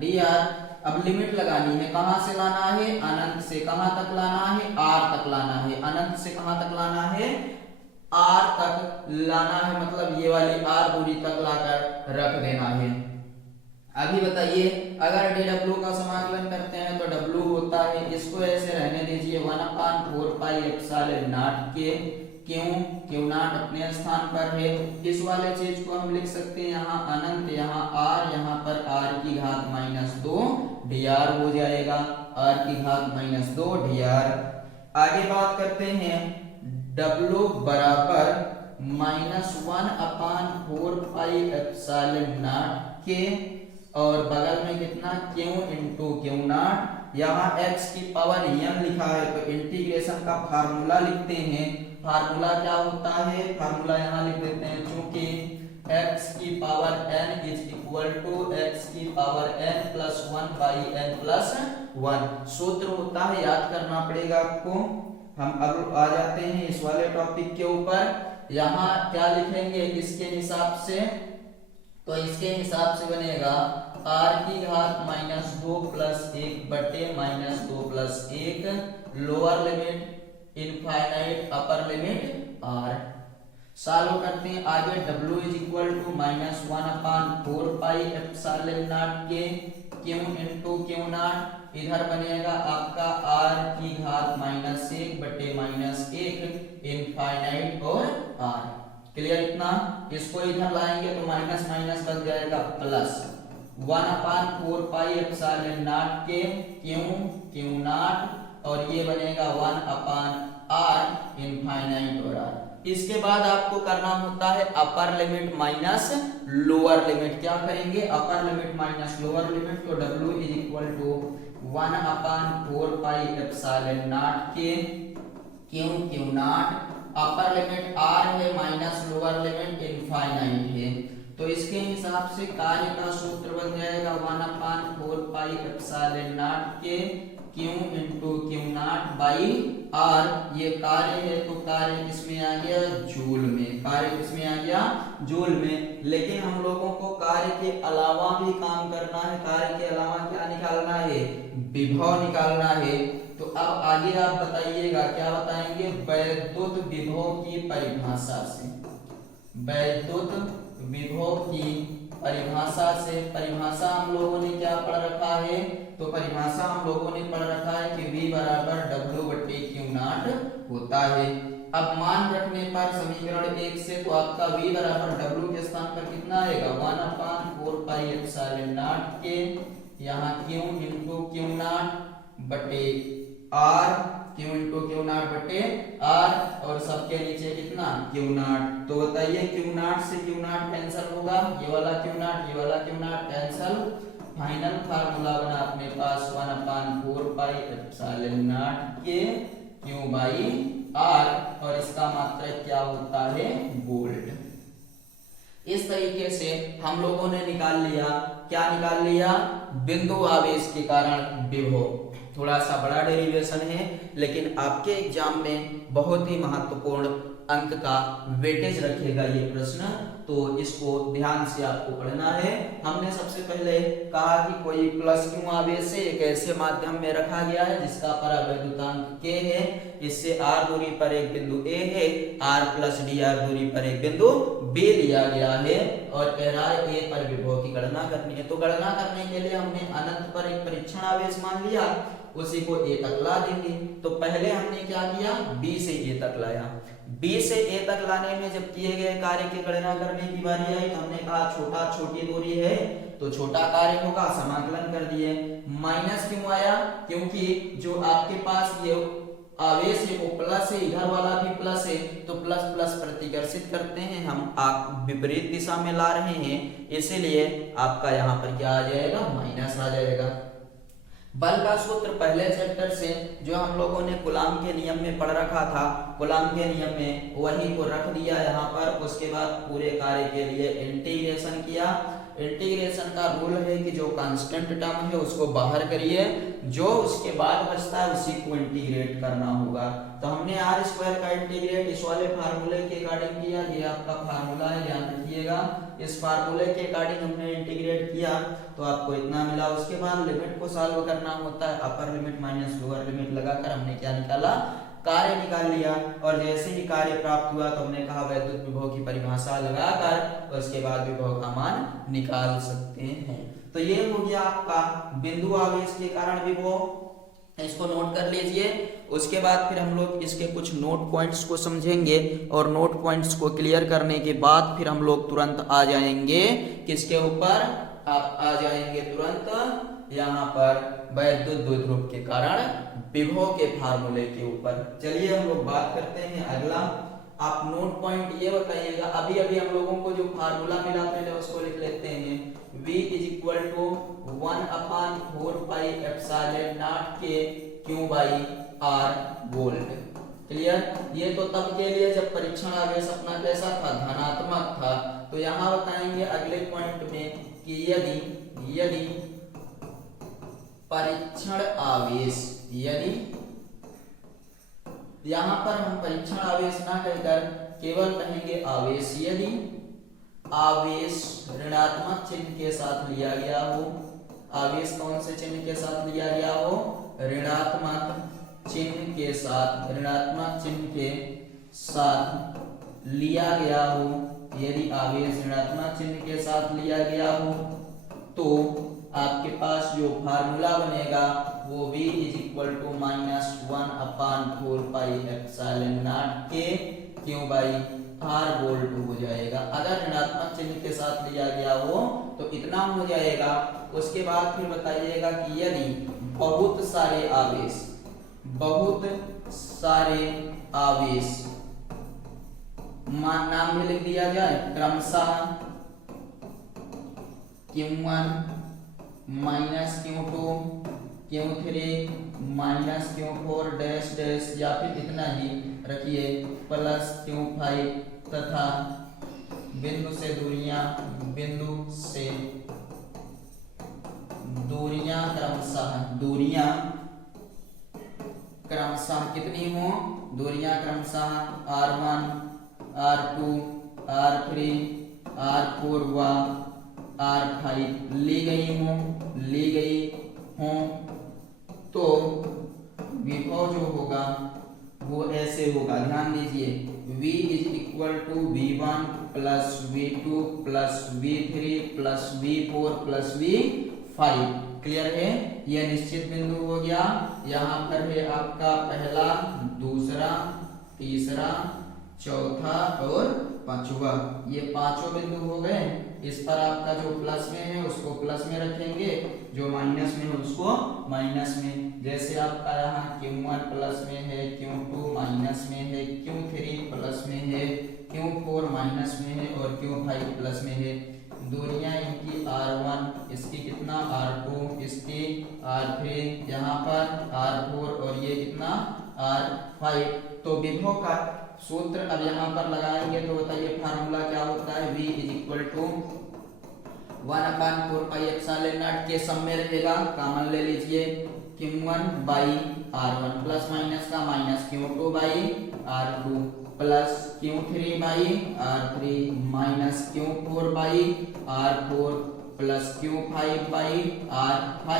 dr। अब लिमिट लगानी है, कहां से लाना है, अनंत से कहां तक लाना है, r तक लाना है। अनंत से कहां तक लाना है, r तक लाना है, मतलब ये वाली r दूरी तक लाकर रख देना है। अभी बताइए अगर dw का समाकलन करते हैं तो w होता है, इसको ऐसे रहने दीजिए 1/4πε0 के, क्यों Q0 अपने स्थान पर है। इस वाले चीज को हम लिख सकते हैं यहाँ अनंत, यहाँ r, यहाँ पर r की घात -2 dr हो जाएगा, r की घात -2 dr। आगे बात करते हैं w बराबर -1/4πε0 के, और बगल में कितना Q इंटू Q0। यहाँ x की पावर m लिखा है तो इंटीग्रेशन का फार्मूला लिखते हैं। फार्मूला क्या होता है, फार्मूला यहाँ लिख देते हैं, चूंकि x की power n is equal to x की पावर n प्लस 1/n+1 सूत्र होता है, याद करना पड़ेगा आपको। हम अब आ जाते हैं इस वाले टॉपिक के ऊपर। यहाँ क्या लिखेंगे इसके हिसाब से, तो इसके हिसाब से बनेगा r की घात -2 + 1 बटे -2 + 1 lower limit infinite upper limit r। Solve करते हैं आगे, w इज इक्वल टू -1/4πε0 के, q इंटू Q0, इधर बनेगा आपका r की घात -1 बटे -1 इनफाइनाइट और r। क्लियर इतना? इसको इधर लाएंगे तो माइनस माइनस बन जाएगा प्लस 1/4πε0 के, Q0, और ये बनेगा 1/r इनफाइनाइट और r। इसके बाद आपको करना होता है upper limit minus lower limit. क्या करेंगे, upper limit minus lower limit, तो w इज इक्वल टू 1/4πε0 के, Q0, अपर लिमिट r है माइनस लोअर लिमिट इनफाइनाइट है, तो इसके हिसाब से कार्य का सूत्र बन जाएगा 1/4πε0 के, Q into Q0 by r। ये कार्य है तो कार्य किसमें आ गया, जूल में। कार्य किसमें आ गया, जूल में। लेकिन हम लोगों को कार्य के अलावा भी काम करना है। कार्य के अलावा क्या निकालना है, विभव निकालना है। तो अब आगे आप बताइएगा, क्या बताएंगे, वैद्युत विभव की परिभाषा से। वैद्युत विभव की परिभाषा से, परिभाषा हम लोगों ने क्या पढ़ रखा है, तो परिभाषा हम लोगों ने पढ़ रखा है कि V बराबर W/Q0 होता है। अब मान रखने पर समीकरण 1 से तो आपका V बराबर W के स्थान पर कितना आएगा, 1/4πε0 के, यहाँ Q इंटू Q0 बटे R, Q इंटू Q0 बटे R, और सबके नीचे कितना Q0। तो बताइए Q0 से Q0 कैंसिल होगा, ये वाला Q0 कैंसिल। फाइनल फार्मूला बना अपने पास 1/4πε0 के Q बाई R, और इसका मात्रक क्या होता है, वोल्ट। इस तरीके से हम लोगों ने निकाल लिया, क्या निकाल लिया, बिंदु आवेश के कारण विभव। थोड़ा सा बड़ा डेरिवेशन है, लेकिन आपके एग्जाम में बहुत ही महत्वपूर्ण अंक का वेटेज रखेगा ये प्रश्न, तो इसको ध्यान से आपको पढ़ना है। हमने सबसे पहले कहा कि कोई प्लस क्यू आवेश है एक ऐसे माध्यम में रखा गया है जिसका परावैद्युतांक k है, इससे r दूरी पर एक बिंदु A है, r प्लस dr दूरी पर एक बिंदु B लिया गया है। और कह रहा है ए पर विभव की गणना करनी है। तो गणना करने के लिए हमने अनंत पर एक परीक्षण आवेश मान लिया, उसी को ए तक ला देंगे। तो पहले हमने क्या किया, बी से ए तक लाया। बी से ए तक लाने में जब किए गए कार्य की गणना करने की बारी आई तो हमने कहा छोटी दूरी है तो छोटा कार्य होगा, समाकलन कर दिए। माइनस क्यों आया, क्योंकि जो आपके पास ये आवेश है वो प्लस है, इधर वाला भी प्लस है, तो प्लस प्लस प्रतिकर्षित करते हैं हम, आप विपरीत दिशा में ला रहे हैं, इसीलिए आपका यहाँ पर क्या आ जाएगा, माइनस आ जाएगा। बल का सूत्र पहले चैप्टर से जो हम लोगों ने कूलाम के नियम में पढ़ रखा था, कूलाम के नियम में वही को रख दिया यहाँ पर। उसके बाद पूरे कार्य के लिए इंटीग्रेशन किया। इंटीग्रेशन का रूल है कि जो कांस्टेंट टर्म है उसको बाहर करिए, जो उसके बाद बचता है उसी को इंटीग्रेट करना होगा। तो हमने आर स्क्वायर का इंटीग्रेट इस वाले फार्मूले के अकॉर्डिंग किया, ये आपका फार्मूला है, ध्यान रखिएगा। इस फार्मूले के अकॉर्डिंग हमने इंटीग्रेट किया तो आपको इतना मिला। उसके बाद लिमिट को सॉल्व करना होता है, upper limit minus lower limit लगाकर हमने क्या निकाला, कार्य निकाल लिया। और जैसे ही कार्य प्राप्त हुआ तो हमने कहा वैद्युत विभव की परिभाषा लगाकर उसके बाद विभव का मान निकाल सकते हैं। तो ये हो गया आपका बिंदु आवेश के कारण विभव, इसको नोट कर लीजिए। उसके बाद फिर हम लोग इसके कुछ नोट पॉइंट्स को समझेंगे और नोट पॉइंट्स को क्लियर करने के बाद फिर हम लोग तुरंत आ जाएंगे किसके ऊपर, आप आ जाएंगे तुरंत यहाँ पर वैद्युत द्विध्रुव के कारण विभव के फार्मूले के ऊपर। चलिए हम लोग बात करते हैं अगला। आप नोट पॉइंट ये बताइएगा, अभी अभी हम लोगों को जो फार्मूला मिला पहले उसको लिख लेते हैं। V = 1/4 पाई एप्सिलॉन नॉट के Q by R volt. Clear. ये तो तब के लिए जब परीक्षण आवेश अपना कैसा था, धनात्मक था। तो यहाँ बताएंगे अगले पॉइंट में कि यदि परीक्षण आवेश, यदि यहां पर हम परीक्षण आवेश ना कहकर केवल कहेंगे आवेश, यदि आवेश ऋणात्मक चिन्ह के साथ लिया गया हो, आवेश कौन से चिन्ह के साथ लिया गया हो, ऋणात्मक चिन्ह के साथ, ऋणात्मक चिन्ह के साथ लिया गया हो, यदि आवेश ऋणात्मक चिन्ह के साथ लिया गया हो तो आपके पास जो फार्मूला बनेगा वो V = -1/4 पाई एप्सिलॉन नॉट के Q बाई R वोल्ट हो जाएगा। अगर ऋणात्मक चिन्ह के साथ लिया गया हो तो इतना हो जाएगा। उसके बाद फिर बताइएगा कि यदि बहुत सारे आवेश नाम में लिख दिया जाए, क्रमशः Q1 -Q2 Q3 -Q4 dash dash, या फिर इतना ही रखिए प्लस Q5 तथा बिंदु से क्रमशः कितनी हो, दूरियां क्रमशः R1 R2 R3 R4 व R5 ली गई हो तो विभव जो होगा वो ऐसे होगा। ध्यान दीजिए, V = V1 + V2 + V3 + V4 + V5। Clear है। यह निश्चित बिंदु हो गया। यहाँ पर है आपका पहला, दूसरा, तीसरा, चौथा और पांचवा, ये पांचों बिंदु हो गए। इस पर आपका जो प्लस में है उसको प्लस में रखेंगे, जो माइनस में है उसको माइनस में। जैसे आपका यहाँ Q1 प्लस में है, Q2 माइनस में है, Q3 प्लस में है, Q4 माइनस में है और Q5 प्लस में है। दूरियां इनकी R1, इसकी कितना R2, इसकी R3, यहाँ पर R4 और ये कितना R5। तो विभव का सूत्र अब यहाँ पर लगाएंगे तो बताइए फार्मूला क्या होता है। V = 1/4 पाई एप्सिलॉन नॉट के सम में रहेगा, कॉमन ले लीजिए, Q1 by R1 plus minus का minus Q2 by R2 plus Q3 by R3 minus Q4 by R4 plus Q5 by R5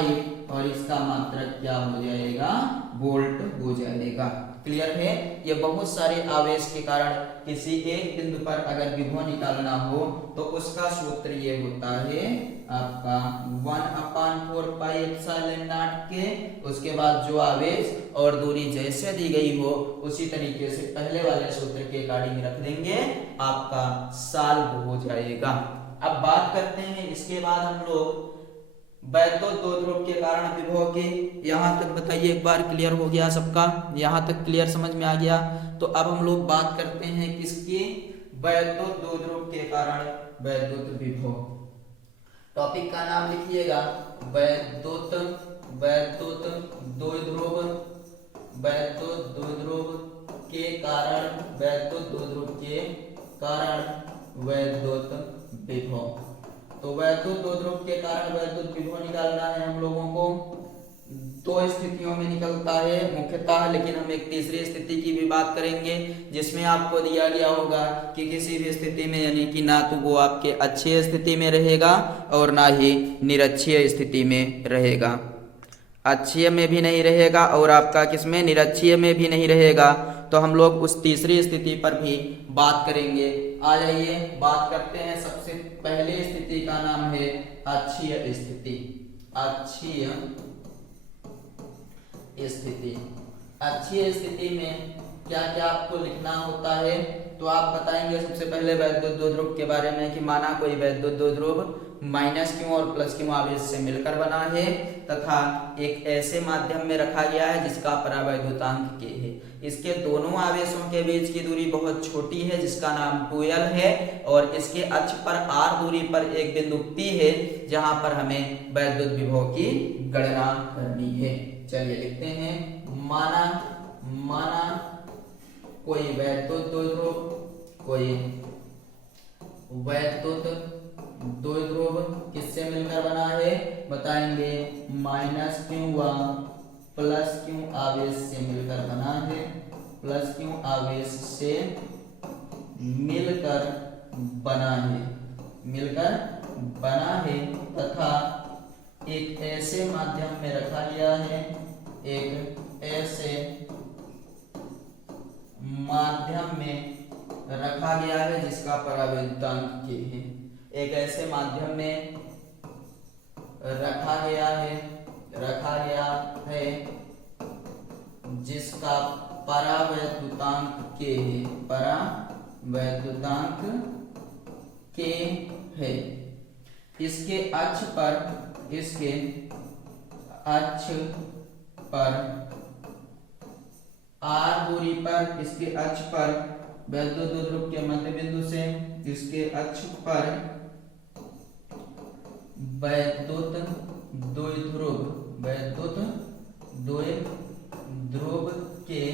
और इसका मात्रक क्या हो जाएगा, वोल्ट हो जाएगा। क्लियर है। ये बहुत सारे आवेश के कारण किसी एक बिंदु पर अगर विभव निकालना हो तो उसका सूत्र ये होता है आपका 1/4πε0 के, उसके बाद जो आवेश और दूरी जैसे दी गई हो उसी तरीके से पहले वाले सूत्र के अकॉर्डिंग रख देंगे, आपका सॉल्व हो जाएगा। अब बात करते हैं इसके बाद हम लोग वैद्युत दो ध्रुव के कारण विभव के। यहाँ तक बताइए एक बार क्लियर हो गया सबका, यहाँ तक क्लियर समझ में आ गया। तो अब हम लोग बात करते हैं किसकी, वैद्युत दो ध्रुव के कारण वैद्युत विभव। टॉपिक का नाम लिखिएगा वैद्युत द्विध्रुव, वैद्युत द्विध्रुव के कारण, वैद्युत द्विध्रुव के कारण वैद्युत विभव। तो वैद्युत द्विध्रुव के कारण वैद्युत विभव निकालना है हम लोगों को। दो स्थितियों में निकलता है मुख्यतः, लेकिन हम एक तीसरी स्थिति की भी बात करेंगे जिसमें आपको दिया गया होगा कि किसी भी स्थिति में यानी कि ना तो वो आपके अच्छी स्थिति में रहेगा और ना ही निरक्षीय स्थिति में रहेगा। अच्छीय में भी नहीं रहेगा और आपका किसमें, निरक्षीय में भी नहीं रहेगा। तो हम लोग उस तीसरी स्थिति पर भी बात करेंगे। आ जाइए बात करते हैं। सबसे पहले स्थिति का नाम है अक्षीय स्थिति। अक्षीय स्थिति, अक्षीय स्थिति में क्या क्या आपको लिखना होता है, तो आप बताएंगे सबसे पहले वैद्युत द्विध्रुव के बारे में कि माना कोई वैद्युत द्विध्रुव माइनस क्यू और प्लस क्यू आवेश से मिलकर बना है तथा एक ऐसे माध्यम में रखा गया है जिसका परावैद्युतांक k है। इसके दोनों आवेशों के बीच की दूरी बहुत छोटी है जिसका नाम 2l है और इसके अक्ष पर r दूरी पर एक बिंदु P है जहां पर हमें वैद्युत विभव की गणना करनी है। चलिए लिखते हैं, माना कोई वैद्युत द्विध्रुव, कोई वैद्युत द्विध्रुव किससे मिलकर बना है, बताएंगे माइनस क्यू व प्लस क्यू आवेश से मिलकर बना है, प्लस क्यू आवेश से मिलकर बना है, मिलकर बना है तथा एक ऐसे माध्यम में रखा गया है, एक ऐसे माध्यम में रखा गया है जिसका परावैद्युतांक k है। एक ऐसे माध्यम में रखा गया है जिसका परावैद्युतांक k है, परावैद्युतांक k है। इसके अक्ष पर r दूरी पर, इसके अक्ष पर वैद्युत द्विध्रुव के मध्य बिंदु से इसके अक्ष पर वैद्युत द्विध्रुव के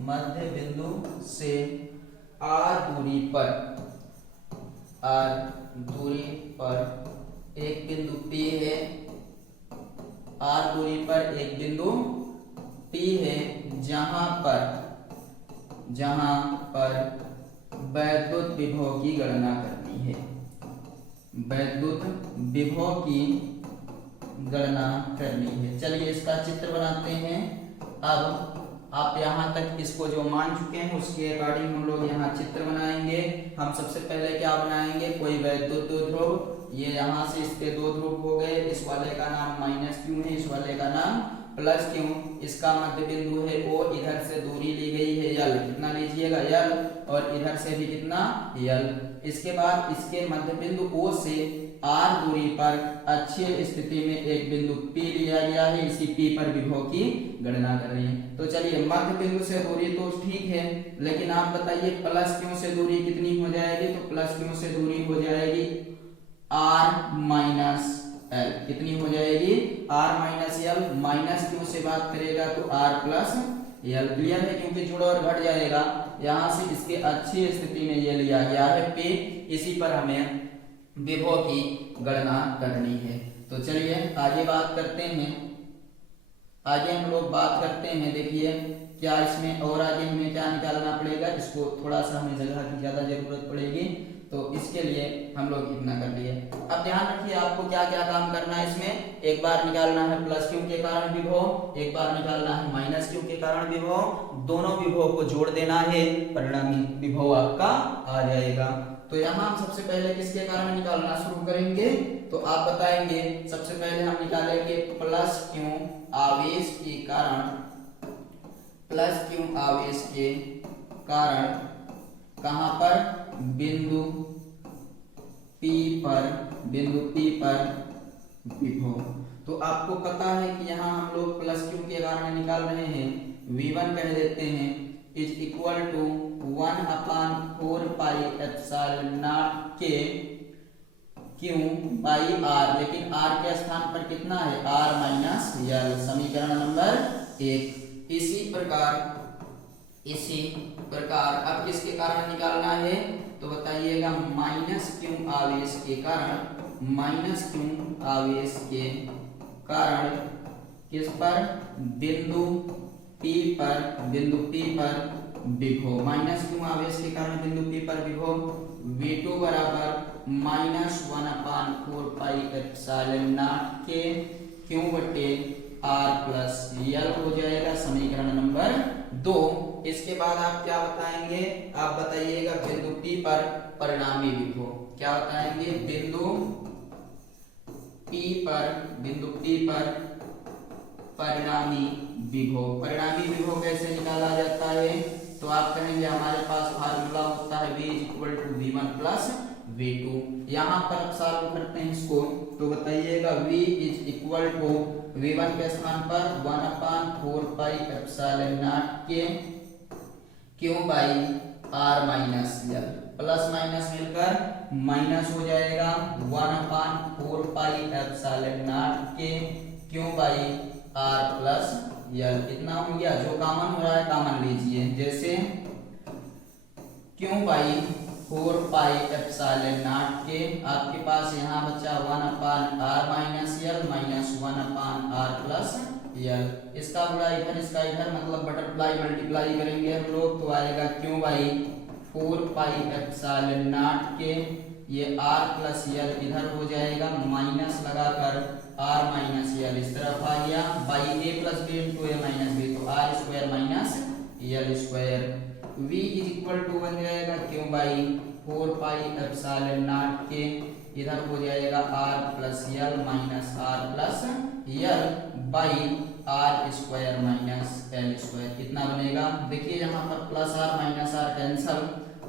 मध्य बिंदु से r दूरी पर एक बिंदु P है, r दूरी पर एक बिंदु P है जहां पर वैद्युत विभव की गणना करनी है, वैद्युत विभव की गणना करनी है। चलिए इसका चित्र बनाते हैं। अब आप यहाँ तक इसको जो मान चुके हैं उसके अकॉर्डिंग हम लोग यहाँ चित्र बनाएंगे। हम सबसे पहले क्या बनाएंगे, कोई वैद्युत द्विध्रुव, ये यहाँ से इसके दो ध्रुव हो गए, इस वाले का नाम माइनस क्यू है, इस वाले का नाम प्लस क्यू, इसका मध्य बिंदु है O, इधर से दूरी ली गई है L, कितना लीजिएगा L, और इधर से भी कितना L। इसके बाद इसके मध्य बिंदु O से R दूरी पर अक्षीय स्थिति में एक बिंदु P लिया गया है, इसी P पर विभव की गणना कर रही है। तो चलिए मध्य बिंदु से दूरी तो ठीक है, लेकिन आप बताइए प्लस क्यू से दूरी कितनी हो जाएगी, तो प्लस क्यू से दूरी हो जाएगी R माइनस L, कितनी हो जाएगी R minus L, minus Q से बात करेगा तो R प्लस L। क्लियर है, क्योंकि जुड़ और घट जाएगा। यहाँ से इसके अक्षीय स्थिति में ये लिया गया है P, इसी पर हमें विभव की गणना करनी है। तो चलिए आगे बात करते हैं। आगे हम लोग बात करते हैं, देखिए क्या इसमें और आगे हमें क्या निकालना पड़ेगा, इसको थोड़ा सा हमें जगह की ज्यादा जरूरत पड़ेगी। तो इसके लिए हम लोग इतना कर लिए। अब ध्यान रखिए आपको क्या क्या काम करना है इसमें। एक बार निकालना है प्लस क्यू के कारण विभव, एक बार निकालना है माइनस क्यू के कारण विभव, दोनों विभव को जोड़ देना है, परिणामी विभव आपका आ जाएगा। तो यहाँ हम सबसे पहले किसके कारण निकालना शुरू करेंगे, तो आप बताएंगे। सबसे पहले हम निकालेंगे प्लस क्यू आवेश के कारण, प्लस क्यू आवेश के कारण कहां पर, बिंदु P पर, बिंदु P पर विभव। तो आपको पता है कि यहाँ हम लोग प्लस क्यू के कारण निकाल रहे हैं, V1 कह देते हैं, is equal to 1/4 pi epsilon naught के क्यू बाई आर, लेकिन आर के स्थान पर कितना है, आर माइनस यल, समीकरण नंबर 1। इसी प्रकार अब किसके कारण निकालना है, तो बताइएगा माइनस क्यू आवेश के कारण, माइनस क्यू आवेश के कारण किस पर, बिंदु P पर, बिंदु P पर विभव, माइनस क्यू आवेश के कारण बिंदु P पर विभव V2 बराबर -1/4 पाई एप्सिलॉन नॉट के क्यू बटे आर प्लस यल हो जाएगा, समीकरण नंबर 2। इसके बाद आप क्या बताएंगे, आप बताइएगा बिंदु P पर परिणामी विभव, क्या बताएंगे, बिंदु P पर, बिंदु P पर परिणामी विभव। परिणामी विभव कैसे निकाला जाता है, तो आप कहेंगे हमारे पास फार्मूला होता है V equal to V1 plus V2। यहाँ पर सॉल्व करते हैं इसको, तो बताइएगा V is equal to V1 के स्थान पर 1/4 पाई एप्सिलॉन नॉट के Q by R minus L, plus minus मिलकर माइनस हो जाएगा, 1/4 पाई एप्सिलॉन नॉट के Q by R plus L, इतना हो गया। जो कॉमन हो रहा है कॉमन लीजिए, जैसे Q by 4 pi epsilon naught के, आपके पास यहाँ बचा 1/r माइनस यल माइनस 1/r प्लस यल, इसका गुणा इधर इसका इधर, मतलब बटरफ्लाई मल्टीप्लाई करेंगे हम लोग, तो आएगा Q by 4 pi epsilon naught के, ये r प्लस यल इधर हो जाएगा, माइनस लगाकर r माइनस यल इस तरफ आ गया, by a plus B into A minus B, तो r square minus L square. v is equal to बन जाएगा Q by 4 pi epsilon naught के, इधर हो जाएगा r plus L minus r plus L by r square minus l square, कितना बनेगा, देखिए यहाँ पर plus r minus r cancel,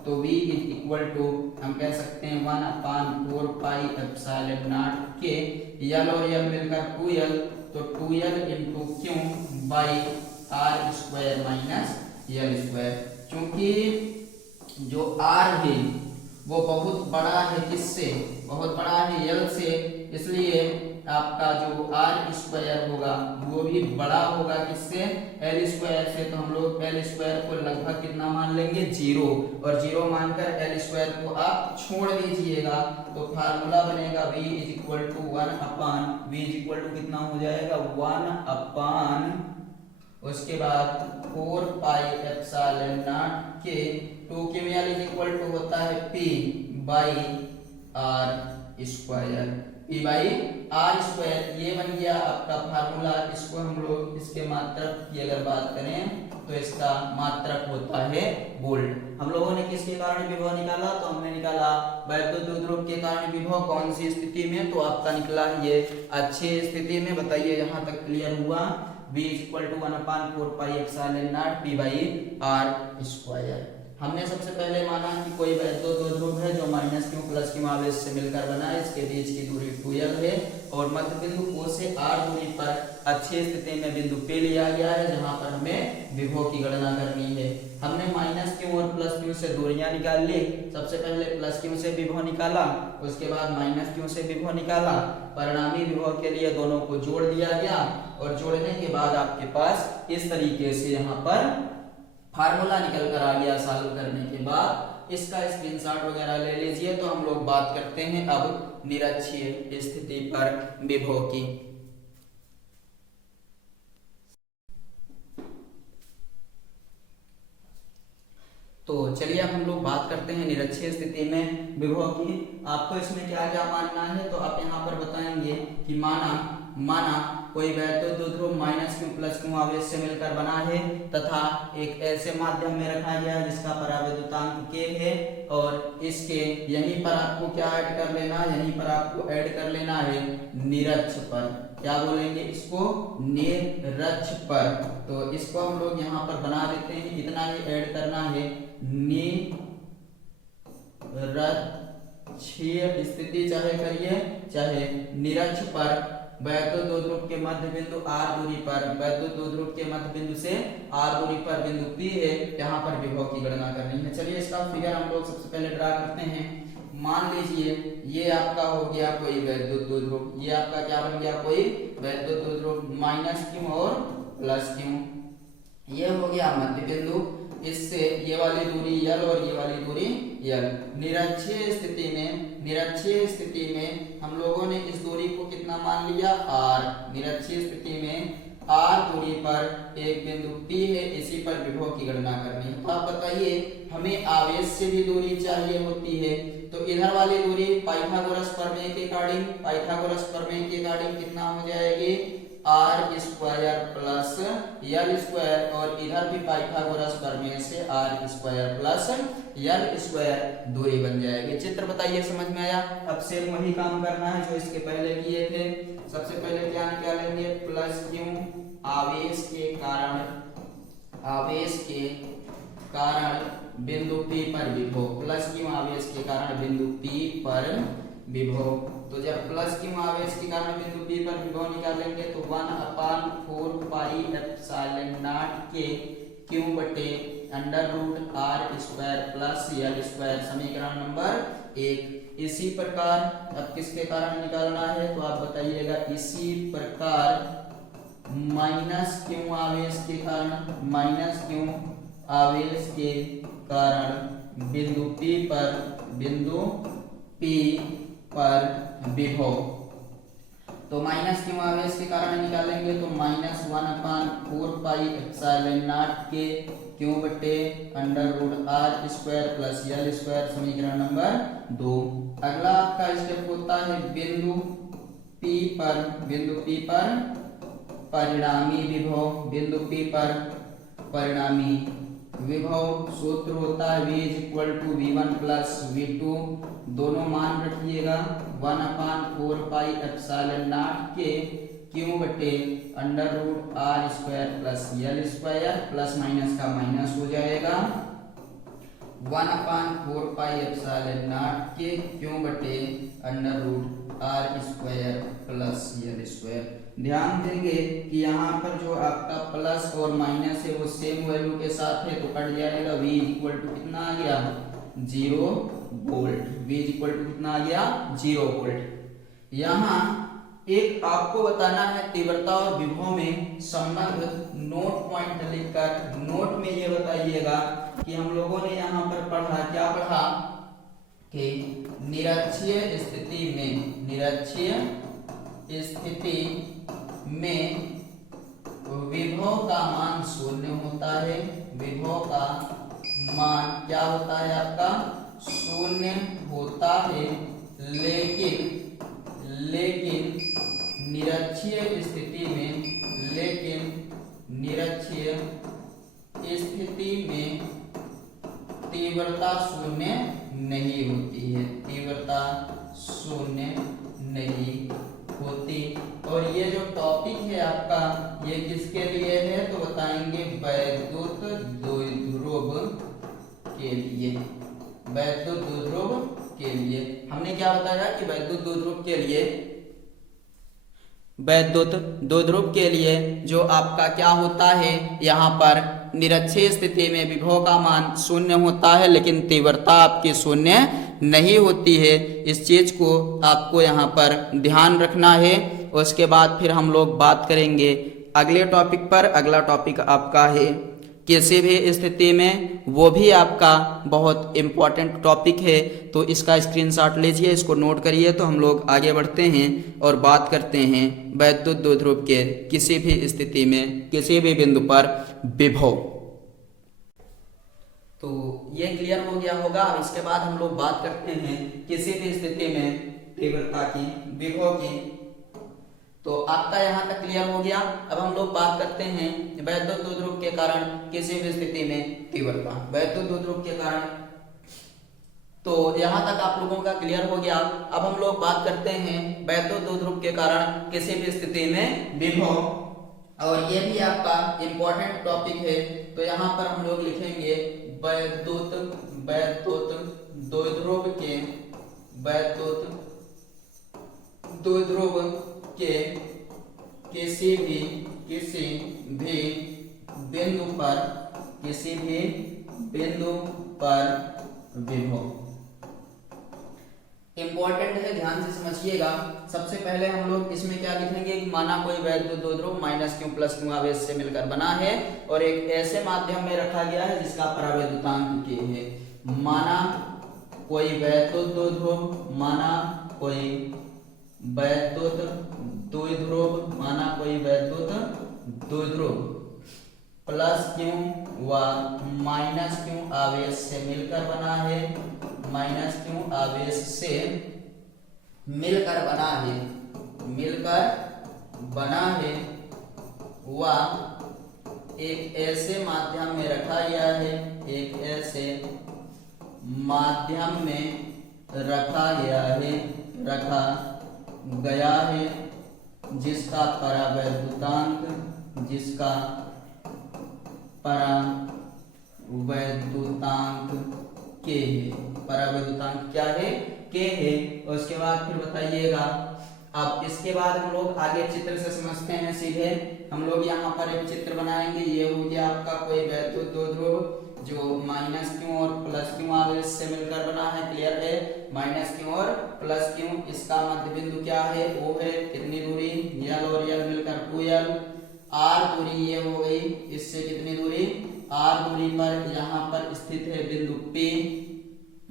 तो v इज इक्वल टू हम कह सकते हैं 1/4 पाई एप्सिलॉन नॉट के, यल और यल मिलकर 2l, तो 2l into Q by r square minus L square. क्योंकि जो r है वो बहुत बड़ा है, किससे, बहुत बड़ा है यल से, इसलिए आपका जो r स्क्वायर होगा वो भी बड़ा होगा किससे, l स्क्वायर से। तो हम लोग l स्क्वायर को लगभग कितना मान लेंगे, 0, और 0 मानकर l स्क्वायर को आप छोड़ दीजिएगा, तो फार्मूला बनेगा v is equal to 1/, v is equal to कितना हो जाएगा, 1/, उसके बाद 4 पाई एप्सिलॉन नॉट के 2 के यल इज इक्वल टू होता है p by r square, p by r square, ये बन गया आपका फार्मूला। इसको हम लोग इसके मात्रक की अगर बात करें तो इसका मात्रक होता है वोल्ट। हम लोगों ने किसके कारण विभव निकाला, तो हमने निकाला वैद्युत द्विध्रुव के कारण विभव, कौन सी स्थिति में, तो आपका निकला ये अच्छी स्थिति में। बताइए यहाँ तक क्लियर हुआ, v equal to 1/4 pi epsilon naught p by r square. हमने सबसे पहले माना कि कोई वैद्युत द्विध्रुव है जो माइनस क्यू प्लस क्यू आवेश से मिलकर बना है, इसके बीच की दूरी 2l है, और मध्य बिंदु O से r दूरी पर अच्छी स्थिति में बिंदु P लिया गया है, जहां पर हमें विभव की गणना करनी है। हमने माइनस क्यू और प्लस क्यू से दूरियां निकाल ली। सबसे पहले प्लस क्यू से विभव निकाला, उसके बाद माइनस क्यू से विभव निकाला, परिणामी विभव के लिए दोनों को जोड़ दिया गया, और जोड़ने के बाद आपके पास इस तरीके से यहाँ पर फार्मूला निकल कर आ गया। सॉल्व करने के बाद इसका स्क्रीनशॉट वगैरह ले लीजिए। तो हम लोग बात करते हैं अब निरक्षीय स्थिति पर विभव की। तो चलिए अब हम लोग बात करते हैं निरक्षीय स्थिति में विभव की। आपको इसमें क्या क्या मानना है, तो आप यहाँ पर बताएंगे कि माना कोई वैद्युत द्विध्रुव माइनस क्यू प्लस क्यू आवेश से मिलकर बना है तथा एक ऐसे माध्यम में रखा गया है जिसका परावैद्युतांक k है, और इसके यहीं पर आपको क्या ऐड कर लेना है, यहीं पर आपको ऐड कर लेना है निरक्ष पर। क्या बोलेंगे इसको, निरक्ष पर। तो इसको हम लोग यहाँ पर बना देते हैं, इतना ही ऐड करना है, निरक्षीय स्थिति चाहे करिए चाहे निरक्ष पर वैद्युत द्विध्रुव के मध्य बिंदु r दूरी पर, वैद्युत द्विध्रुव के मध्य बिंदु से r दूरी पर बिंदु P है, यहाँ पर विभव की गणना करनी है। चलिए इसका फिगर हम लोग सबसे पहले ड्रा करते हैं। मान लीजिए ये आपका हो गया कोई वैद्युत द्विध्रुव, ये आपका क्या बन गया, कोई वैद्युत द्विध्रुव माइनस क्यू और प्लस क्यू, ये हो गया मध्य बिंदु, इससे ये वाली दूरी L और ये वाली दूरी L। निरक्षीय स्थिति में हम लोगों ने इस दूरी को कितना मान लिया, R। निरक्षीय स्थिति में R दूरी पर एक बिंदु P है, इसी पर विभव की गणना करनी है। तो आप बताइए हमें आवेश से भी दूरी चाहिए होती है, तो इधर वाली दूरी पाइथागोरस प्रमेय के अकॉर्डिंग कितना हो जाएगी, r square plus l square, और इधर भी पाइथागोरस प्रमेय से r square plus l square दूरी बन जाएगी। चित्र बताइए समझ में आया। अब सेम वही काम करना है जो इसके पहले किए थे। सबसे पहले क्या निकालेंगे, प्लस क्यू आवेश के कारण बिंदु P पर विभव, प्लस क्यू आवेश के कारण बिंदु P पर विभव। तो जब प्लस क्यू आवेश के कारण बिंदु P पर विभव निकालेंगे तो 1/4 पाई एप्सिलॉन नॉट के क्यू बटे under root r square plus l square, समीकरण नंबर 1। इसी प्रकार अब किसके कारण निकालना है, तो आप बताइएगा, इसी प्रकार माइनस क्यू आवेश के कारण बिंदु P पर विभव। तो माइनस क्यू आवेश के कारण निकालेंगे तो माइनस 1/4 पाई एप्सिलॉन नॉट के क्यू बटे under root r square plus l square, समीकरण नंबर 2। अगला आपका स्टेप होता है बिंदु P पर परिणामी विभव। सूत्र होता है v=v1 प्लस v2, दोनों मान रखिएगा, 1/4 पाई एप्सिलॉन नॉट के क्यू बटे under root r square plus l square, plus minus का माइनस हो जाएगा, 1/4 पाई एप्सिलॉन नॉट के क्यू बटे under root r square plus l square. ध्यान देंगे कि यहाँ पर जो आपका प्लस और माइनस है वो सेम वैल्यू के साथ है, तो कट जाएगा। v इक्वल टू कितना आ गया, 0 वोल्ट। v इक्वल टू कितना आ गया, 0 वोल्ट। यहाँ एक आपको बताना है तीव्रता और विभव में संबंध, नोट पॉइंट लिखकर नोट में ये बताइएगा कि हम लोगों ने यहाँ पर पढ़ा, क्या पढ़ा कि निरक्षीय स्थिति में विभव का मान शून्य होता है, विभव का मान क्या होता है आपका, शून्य होता है, लेकिन निरक्षीय स्थिति में तीव्रता शून्य नहीं होती है, और ये जो टॉपिक है आपका ये किसके लिए है, तो बताएंगे वैद्युत द्विध्रुव के लिए। हमने क्या बताया कि वैद्युत द्विध्रुव के लिए जो आपका क्या होता है, यहाँ पर निरक्षीय स्थिति में विभव का मान शून्य होता है लेकिन तीव्रता आपकी शून्य नहीं होती है। इस चीज को आपको यहाँ पर ध्यान रखना है। उसके बाद फिर हम लोग बात करेंगे अगले टॉपिक पर। अगला टॉपिक आपका है किसी भी स्थिति में, वो भी आपका बहुत इम्पोर्टेंट टॉपिक है, तो इसका स्क्रीनशॉट लीजिए, इसको नोट करिए। तो हम लोग आगे बढ़ते हैं और बात करते हैं वैद्युत द्विध्रुव के किसी भी स्थिति में किसी भी बिंदु पर विभव। तो ये क्लियर हो गया होगा। अब इसके बाद हम लोग बात करते हैं किसी भी स्थिति में तीव्रता की, विभव की। तो आपका यहाँ तक क्लियर हो गया। अब हम लोग बात करते हैं वैद्युत द्विध्रुव के कारण किसी भी स्थिति में तीव्रता, वैद्युत द्विध्रुव के कारण। तो यहाँ तक आप लोगों का क्लियर हो गया। अब हम लोग बात करते हैं वैद्युत द्विध्रुव के कारण किसी भी स्थिति में विभव, और ये भी आपका इंपॉर्टेंट टॉपिक है। तो यहाँ पर हम लोग लिखेंगे वैद्युत द्विध्रुव के, वैद्युत द्विध्रुव के किसी भी बिंदु पर, किसी भी बिंदु पर विभव। इंपॉर्टेंट है, ध्यान से समझिएगा। सबसे पहले हम लोग इसमें क्या लिखेंगे कि माना कोई वैद्युत द्विध्रुव माइनस क्यू प्लस क्यू आवेश से मिलकर बना है और एक ऐसे माध्यम में रखा गया है जिसका परावैद्युतांक k है। माना कोई वैद्युत द्विध्रुव, माना कोई वैद्युत द्विध्रुव, माना कोई वैद्युत द्विध्रुव प्लस क्यू व माइनस क्यू आवेश से मिलकर बना है, माइनस क्यू आवेश से मिलकर बना है, मिलकर बना है व एक ऐसे माध्यम में रखा गया है, एक ऐसे माध्यम में रखा गया है, रखा गया है जिसका परावैद्युतांक, जिसका परावैद्युतांक k है। परावैद्युतांक क्या है? k है। और उसके बाद फिर बताइएगा। अब इसके बाद हम लोग आगे चित्र से समझते हैं सीधे। हम लोग यहाँ पर एक चित्र बनाएंगे। ये हो गया आपका कोई वैद्युत द्विध्रुव जो माइनस क्यू और प्लस क्यू आवेश से मिलकर बना है। क्लियर है? माइनस क्यू और प्लस क्यू, इसका मध्य बिंदु क्या है? वो है कितनी दूरी? यल और यल मिलकर 2l। r दूरी ये हो गई, इससे कितनी दूरी? r दूरी पर यहाँ पर स्थित है बिंदु P।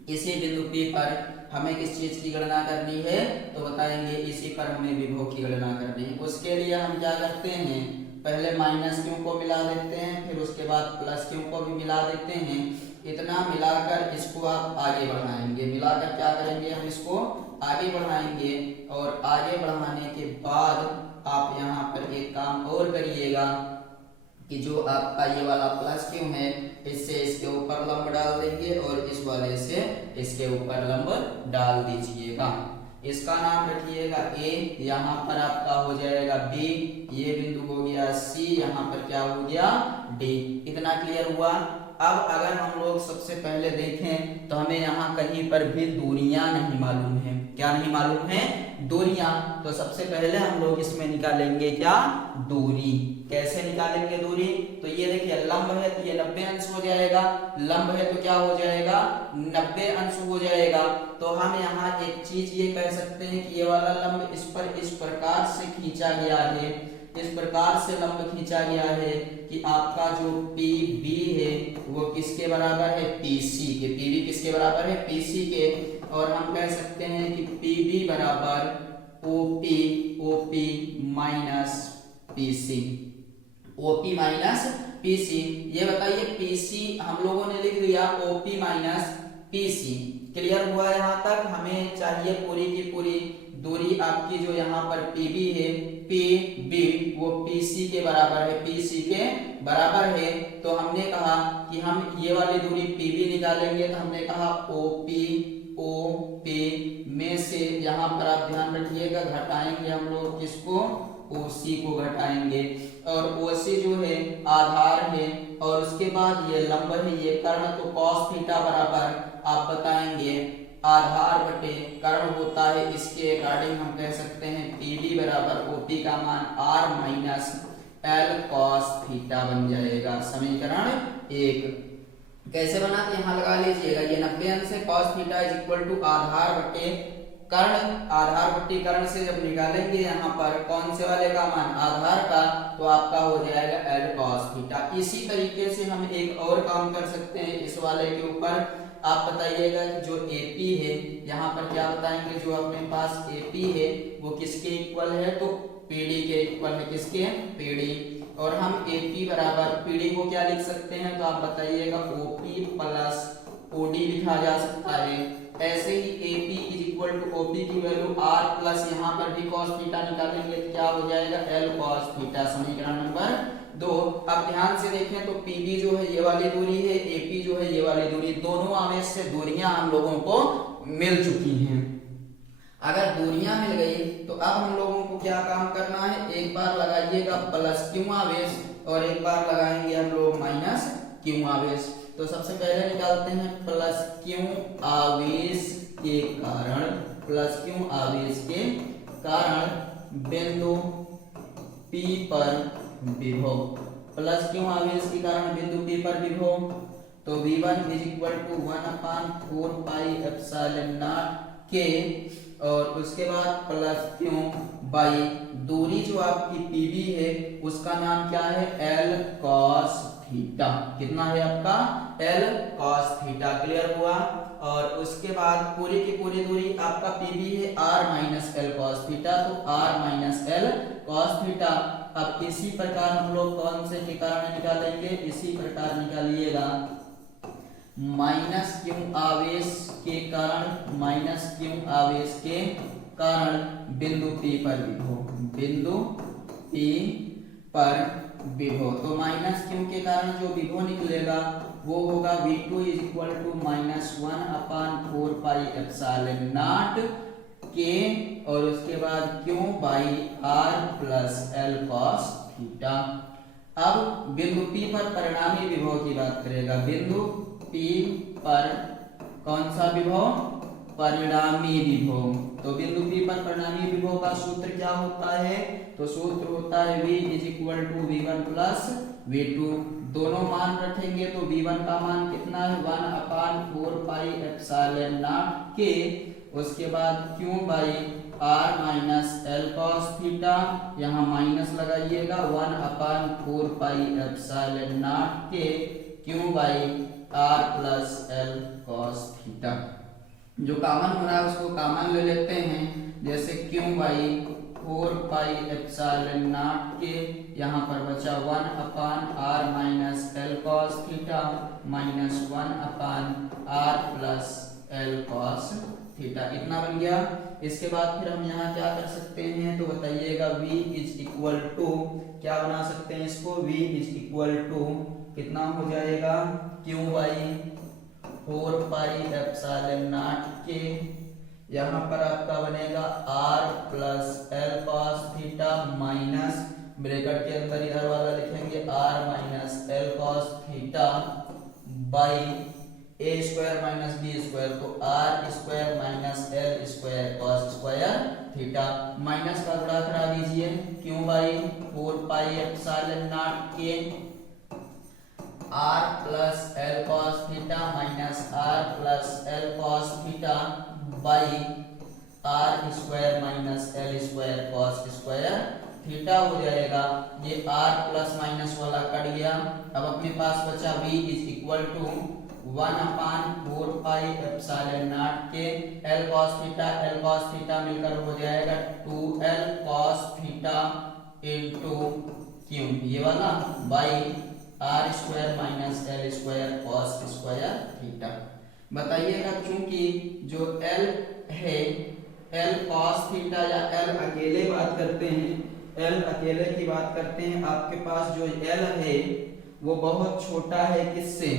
इसी बिंदु P पर हमें किस चीज की गणना करनी है? तो बताएंगे इसी पर हमें विभव की गणना करनी है। उसके लिए हम क्या करते हैं, पहले माइनस क्यू को मिला देते हैं, फिर उसके बाद प्लस क्यू को भी मिला देते हैं। इतना मिलाकर इसको आप आगे बढ़ाएंगे। मिलाकर क्या करेंगे, हम इसको आगे बढ़ाएंगे। और आगे बढ़ाने के बाद आप यहाँ पर एक काम और करिएगा कि जो आपका ये वाला प्लस क्यू है, इससे इसके ऊपर लंब डाल देंगे और इस वाले से इसके ऊपर लंब डाल दीजिएगा। इसका नाम रखिएगा A, यहाँ पर आपका हो जाएगा B, ये बिंदु हो गया C, यहाँ पर क्या हो गया D। इतना क्लियर हुआ। अब अगर हम लोग सबसे पहले देखें तो हमें यहाँ कहीं पर भी दूरियां नहीं मालूम है। क्या नहीं मालूम है? दूरियां। तो सबसे पहले हम लोग इसमें निकालेंगे क्या? दूरी। कैसे निकालेंगे दूरी? तो ये देखिए लंब है तो ये 90 अंश हो जाएगा, लंब है तो क्या हो जाएगा? 90 अंश हो जाएगा। तो हम यहाँ एक चीज ये कह सकते हैं कि ये वाला लंब इस पर इस प्रकार से खींचा गया है, इस प्रकार से लंब खींचा गया है कि आपका जो PB है वो किसके बराबर है? PC के। PB किसके बराबर है? PC के। और हम कह सकते हैं कि PB बराबर OP minus PC, OP minus PC। ये बताइए PC हम लोगों ने लिख दिया OP माइनस PC। क्लियर हुआ? यहाँ तक हमें चाहिए पूरी की पूरी दूरी आपकी जो यहाँ पर PB है, PB वो PC के बराबर है, PC के बराबर है। तो हमने कहा कि हम ये वाली दूरी PB निकालेंगे। तो हमने कहा OP में से यहाँ पर आप ध्यान रखिएगा घटाएंगे हम लोग किसको? OC को घटाएंगे। और OC जो है आधार है और उसके बाद ये लंब है, ये कर्ण। तो cos थीटा बराबर आप बताएंगे आधार बटे कर्ण होता है। इसके अकॉर्डिंग हम कह सकते हैं PB बराबर OP का मान R minus L cos theta बन जाएगा। समीकरण 1 कैसे बना? यहाँ लगा लीजिएगा, ये 90 अंश है, cos theta is equal to आधार बटे कर्ण। आधार बट्टी कर्ण से जब निकालेंगे यहाँ पर कौन से वाले का मान? आधार का। तो आपका हो जाएगा L cos थीटा। इसी तरीके से हम एक और काम कर सकते हैं इस वाले के ऊपर। आप बताइएगा कि जो AP है, यहाँ पर क्या बताएंगे, जो अपने पास AP है वो किसके इक्वल है? तो PD के इक्वल है। किसके? PD। और हम AP बराबर PD को क्या लिख सकते हैं, तो आप बताइएगा OP प्लस OD लिखा जा सकता है। ऐसे ही AP is equal to OP की वैल्यू R प्लस यहाँ पर भी cos थीटा निकालेंगे तो क्या हो जाएगा L cos थीटा, समीकरण नंबर 2। अब ध्यान से देखें तो PD जो है ये वाली दूरी है, AP जो है ये वाली दूरी, दोनों आवेश से दूरियां हम लोगों को मिल चुकी हैं। अगर दूरियां मिल गई तो अब हम लोगों को क्या काम करना है, एक बार लगाइएगा प्लस Q आवेश और एक बार लगाएंगे हम लोग माइनस Q आवेश। तो सबसे पहले निकालते हैं प्लस Q आवेश के कारण, प्लस Q आवेश के कारण बिंदु P पर विभव, प्लस Q आवेश के कारण बिंदु P पर विभव, तो V1 is equal to 1/4 pi epsilon naught K और उसके बाद प्लस Q बाई दूरी जो आपकी PB है उसका नाम क्या है L cos थीटा, कितना है आपका L cos थीटा, क्लियर हुआ। और उसके बाद पूरी की पूरी दूरी आपका PB है R minus L cos theta, तो R minus L cos theta. अब इसी प्रकार हम लोग कौन से के कारण निकालेंगे, इसी प्रकार निकालिएगा माइनस Q आवेश के कारण, माइनस Q आवेश के कारण बिंदु P पर विभव, बिंदु P पर विभव। तो माइनस Q के कारण जो विभव निकलेगा वो होगा V2 is equal to minus 1/4 pi epsilon naught K और उसके बाद Q by R plus L cos theta. अब बिंदु P पर परिणामी विभव की बात करेगा, बिंदु P पर कौन सा विभव, परिणामी विभव। तो बिंदु P पर परिणामी विभव का सूत्र क्या होता है, तो सूत्र होता है V is equal to V1 plus V2, दोनों मान रखेंगे तो V1 का मान कितना है 1/4 पाई एप्सिलॉन नॉट K, उसके बाद Q by R minus L cos theta, यहाँ माइनस लगाइएगा 1/4 pi epsilon naught K Q by R plus L cos theta. जो कॉमन हो रहा है उसको कॉमन ले लेते हैं, जैसे Q by 4 pi epsilon naught K, यहाँ पर बचा 1/R minus L cos theta minus 1/R plus L cos theta, इतना बन गया। इसके बाद फिर हम यहाँ क्या कर सकते हैं, तो बताइएगा V इज इक्वल टू, क्या बना सकते हैं इसको, V इज इक्वल टू कितना हो जाएगा Q by 4 pi epsilon naught K, यहाँ पर आपका बनेगा R plus L cos theta minus bracket के अंदर इधर वाला लिखेंगे R minus L cos theta by A square minus B square, तो R square minus L square cos square theta, minus का गुणा करा दीजिए Q by 4 pi epsilon naught K R plus L cos theta minus R plus L cos theta by R square minus L square cos square theta हो जाएगा। ये R plus minus वाला cut गया, अब अपने पास बचा V is equal to 1/4 pi epsilon naught K L cos theta मिलकर हो जाएगा 2L cos theta into Q, ये वाला by R square minus L square cos square theta. बताइएगा चूंकि जो L है, L cos थीटा या L अकेले बात करते हैं, L अकेले की बात करते हैं, आपके पास जो L है वो बहुत छोटा है, किससे,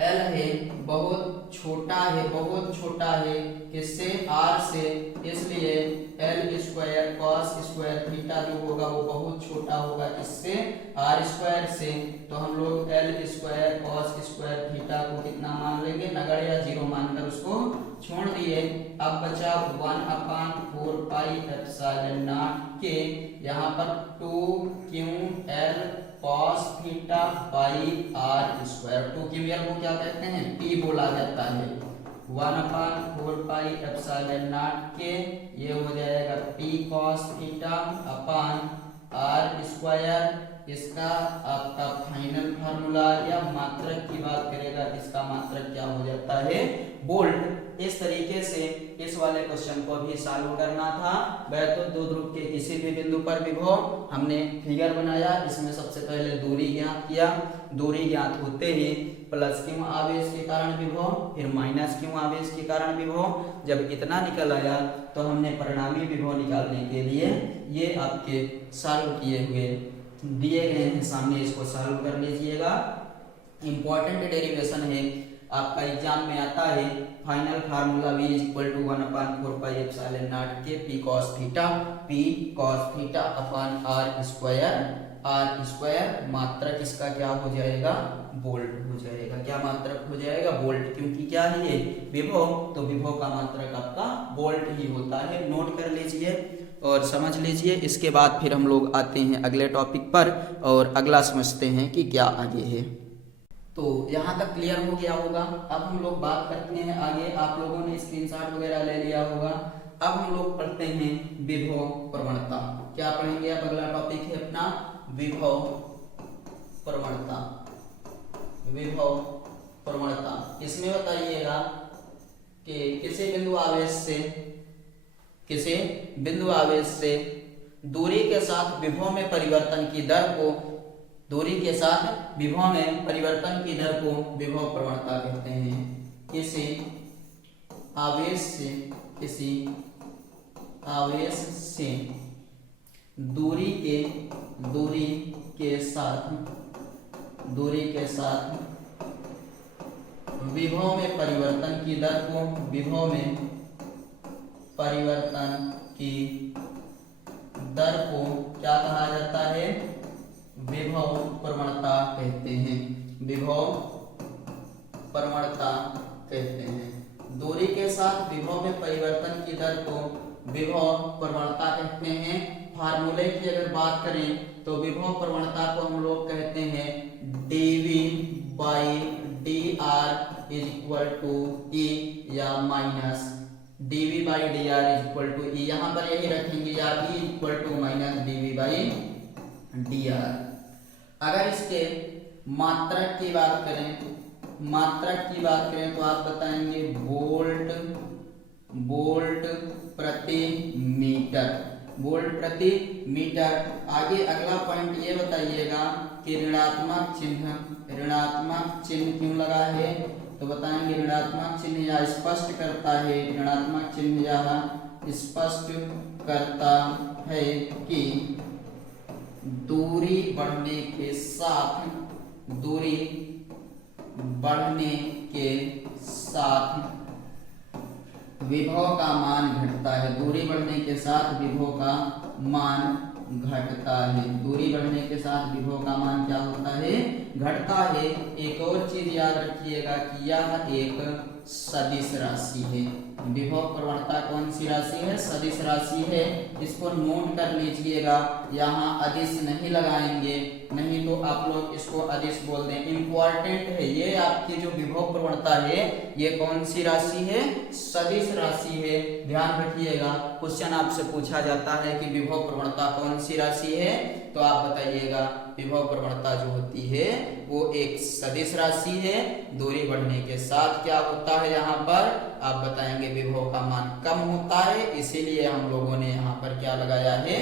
L है बहुत छोटा है, बहुत छोटा है किससे, R से, इसलिए L square cos square theta जो होगा वो बहुत छोटा होगा किससे, R स्क्वायर से। तो हम लोग L square cos square theta को कितना मान लेंगे, नगण्य या जीरो मानकर उसको छोड़ दिए। अब बचा 1/4 पाई एप्सिलॉन नॉट K, यहाँ पर 2QL cos theta by R square, 2QL को क्या कहते हैं, P बोला जाता है, 1/4 पाई एप्सिलॉन नॉट K, ये हो जाएगा P cos theta upon R square, इसका आपका फाइनल फार्मूला या मात्रक की बात करेगा, इसका मात्रक क्या हो जाता है, वोल्ट। इस तरीके से इस वाले क्वेश्चन को भी सॉल्व करना था। वैद्युत द्विध्रुव के किसी भी बिंदु पर विभव, हमने फिगर बनाया, इसमें सबसे पहले दूरी ज्ञात किया, दूरी ज्ञात होते ही प्लस क्यू आवेश के कारण विभव, फिर माइनस क्यू आवेश के कारण विभव। जब इतना निकल आया तो हमने परिणामी विभव निकालने के लिए ये आपके सॉल्व किए हुए दिए गए हैं सामने, इसको सॉल्व कर लीजिएगा। इंपॉर्टेंट डेरिवेशन है, आपका एग्जाम में आता है फाइनल फार्मूला V = 1/4πε0 के P cos theta upon r square. मात्रक इसका क्या हो जाएगा, वोल्ट हो जाएगा। क्या मात्रक हो जाएगा, वोल्ट, क्योंकि क्या है ये विभव, तो विभव का मात्रक आपका वोल्ट ही होता है। नोट कर लीजिए और समझ लीजिए। इसके बाद फिर हम लोग आते हैं अगले टॉपिक पर और अगला समझते हैं कि क्या आगे है। तो यहाँ तक क्लियर हो गया होगा। अब हम लोग बात करते हैं आगे। आप लोगों ने स्क्रीनशॉट वगैरह ले लिया होगा। अब हम लोग पढ़ते हैं विभव प्रवणता। क्या पढ़ेंगे, अब अगला टॉपिक है अपना विभव प्रवणता। विभव प्रवणता, इसमें बताइएगा कि किसी बिंदु आवेश से दूरी के साथ विभव में परिवर्तन की दर को, दूरी के साथ विभव में परिवर्तन की दर को विभव प्रवणता कहते हैं। किसी आवेश से दूरी के साथ विभव में परिवर्तन की दर को, विभव में परिवर्तन की दर को क्या कहा जाता है, विभव प्रवणता कहते हैं। विभव प्रवणता कहते हैं। दूरी के साथ विभव में परिवर्तन की दर को विभव प्रवणता कहते हैं। फार्मूले की अगर बात करें तो विभव प्रवणता को हम लोग कहते हैं dV/dr = E या माइनस dV/dr = E। यहाँ पर यही रखेंगे या E = -dV/dr। अगर इसके मात्रक की बात करें तो आप बताएंगे वोल्ट प्रति मीटर। आगे अगला पॉइंट ये बताइएगा कि ऋणात्मक चिन्ह क्यों लगा है, तो बताएंगे ऋणात्मक चिन्ह यह स्पष्ट करता है कि दूरी बढ़ने के साथ विभव का मान घटता है। दूरी बढ़ने के साथ विभव का मान घटता है। दूरी बढ़ने के साथ विभव का मान क्या होता है, घटता है। एक और चीज याद रखिएगा कि यह एक सदिश राशि है। विभव प्रवणता कौन सी राशि है, सदिश राशि है। इसको नोट कर लीजिएगा, यहाँ अदिश नहीं लगाएंगे, नहीं तो आप लोग इसको अदिश बोल दें। इंपॉर्टेंट है ये, आपकी जो विभव प्रवणता है ये कौन सी राशि है, सदिश राशि है। ध्यान रखिएगा, क्वेश्चन आपसे पूछा जाता है कि विभव प्रवणता कौन सी राशि है, तो आप बताइएगा विभव प्रवणता जो होती है वो एक सदिश राशि है। दूरी बढ़ने के साथ क्या होता है, यहाँ पर आप बताएंगे विभव का मान कम होता है, इसीलिए हम लोगों ने यहाँ पर क्या लगाया है,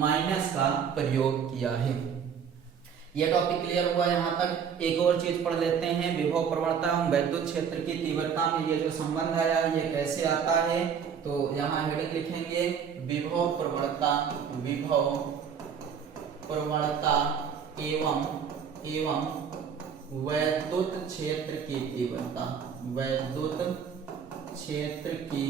माइनस का प्रयोग किया है। यह टॉपिक क्लियर हुआ यहाँ तक। एक और चीज पढ़ लेते हैं, विभव प्रवणता एवं वैद्युत क्षेत्र की तीव्रता में ये जो संबंध आया है ये कैसे आता है, तो यहाँ हेडिंग लिखेंगे विभव प्रवणता एवं वैद्युत क्षेत्र की तीव्रता। वैद्युत क्षेत्र की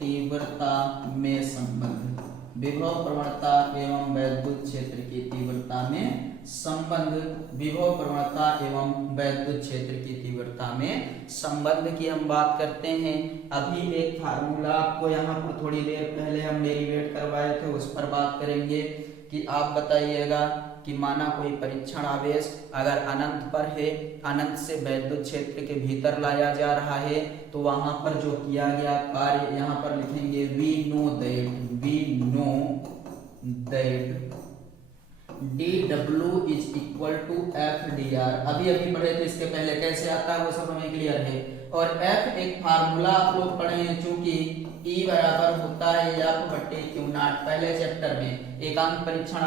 तीव्रता में संबंध, विभव प्रवणता एवं वैद्युत क्षेत्र की तीव्रता में संबंध। विभव प्रवणता एवं वैद्युत क्षेत्र की तीव्रता में संबंध की हम बात करते हैं। अभी एक फार्मूला आपको यहाँ पर थोड़ी देर पहले हम डेरिवेट करवाए थे, उस पर बात करेंगे कि आप बताइएगा कि माना कोई परीक्षण आवेश अगर अनंत पर है, अनंत से वैद्युत क्षेत्र के भीतर लाया जा रहा है, तो वहां पर जो किया गया कार्य यहाँ पर लिखेंगे we know that dw is equal to F D R. अभी अभी पढ़े थे इसके पहले, कैसे आता है वो सब हमें क्लियर है। और f एक फार्मूला आप लोग पढ़े हैं, चूंकि E बराबर होता है F बटे क्यू नॉट, पहले चैप्टर में एकांक परीक्षण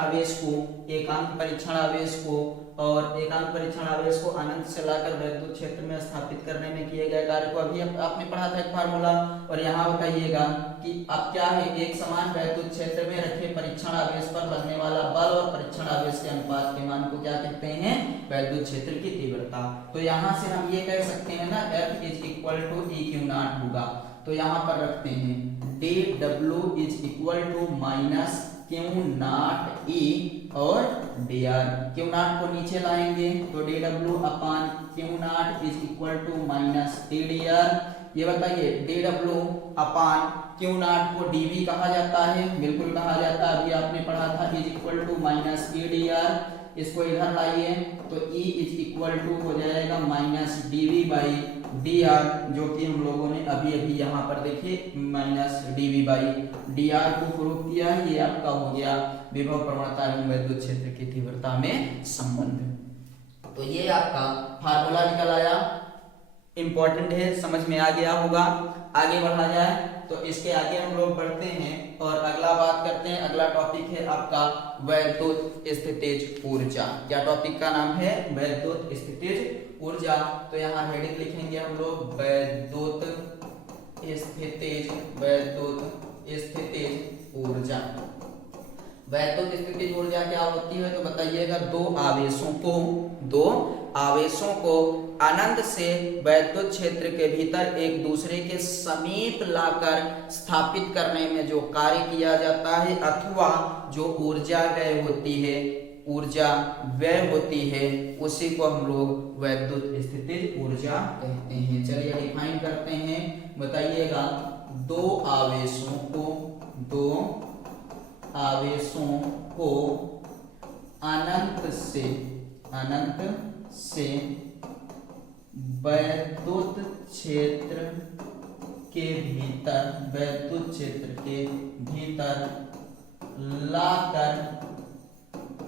आवेश को अनंत से लाकर वैद्युत क्षेत्र में स्थापित करने में किए गए कार्य को अभी आपने पढ़ा था एक फार्मूला। और यहाँ बताइएगा कि अब क्या है, एक समान वैद्युत क्षेत्र में रखे परीक्षण आवेश पर लगने वाला बल और परीक्षण आवेश के अनुपात के मान को क्या कहते हैं, वैद्युत क्षेत्र की तीव्रता। तो यहाँ से हम ये कह सकते हैं ना, F is equal to E Q naught होगा। तो यहाँ पर रखते हैं dw is equal to minus Q naught E और dr। क्यू नॉट को नीचे लाएंगे तो dw upon Q naught is equal to minus dr। ये बताइए dw अपान क्यू नॉट को dv कहा जाता है, बिल्कुल कहा जाता है, अभी आपने पढ़ा था, is equal to minus dr। इसको इधर लाइए तो E इज इक्वल टू हो जाएगा माइनस dv बाई dr, जो कि हम लोगों ने अभी अभी यहाँ पर देखिए माइनस dv बाई dr को प्रूव किया। ये आपका हो गया विभव प्रवणता एवं वैद्युत क्षेत्र की तीव्रता में संबंध। तो ये आपका फार्मूला निकल आया, इंपॉर्टेंट है, समझ में आ गया होगा। आगे बढ़ा जाए तो इसके आगे हम लोग बढ़ते हैं और अगला बात करते हैं। अगला टॉपिक है आपका वैद्युत स्थितिज ऊर्जा। क्या टॉपिक का नाम है, वैद्युत स्थितिज ऊर्जा। तो यहाँ हेडिंग लिखेंगे हम लोग वैद्युत स्थितिज ऊर्जा। वैद्युत स्थितिज ऊर्जा क्या होती है तो बताइएगा, दो आवेशों को अनंत से वैद्युत क्षेत्र के भीतर एक दूसरे के समीप लाकर स्थापित करने में जो कार्य किया जाता है अथवा जो ऊर्जा व्यय होती है उसी को हम लोग वैद्युत स्थितिज ऊर्जा कहते हैं। चलिए डिफाइन करते हैं, बताइएगा, दो आवेशों को अनंत से वैद्युत क्षेत्र के भीतर लाकर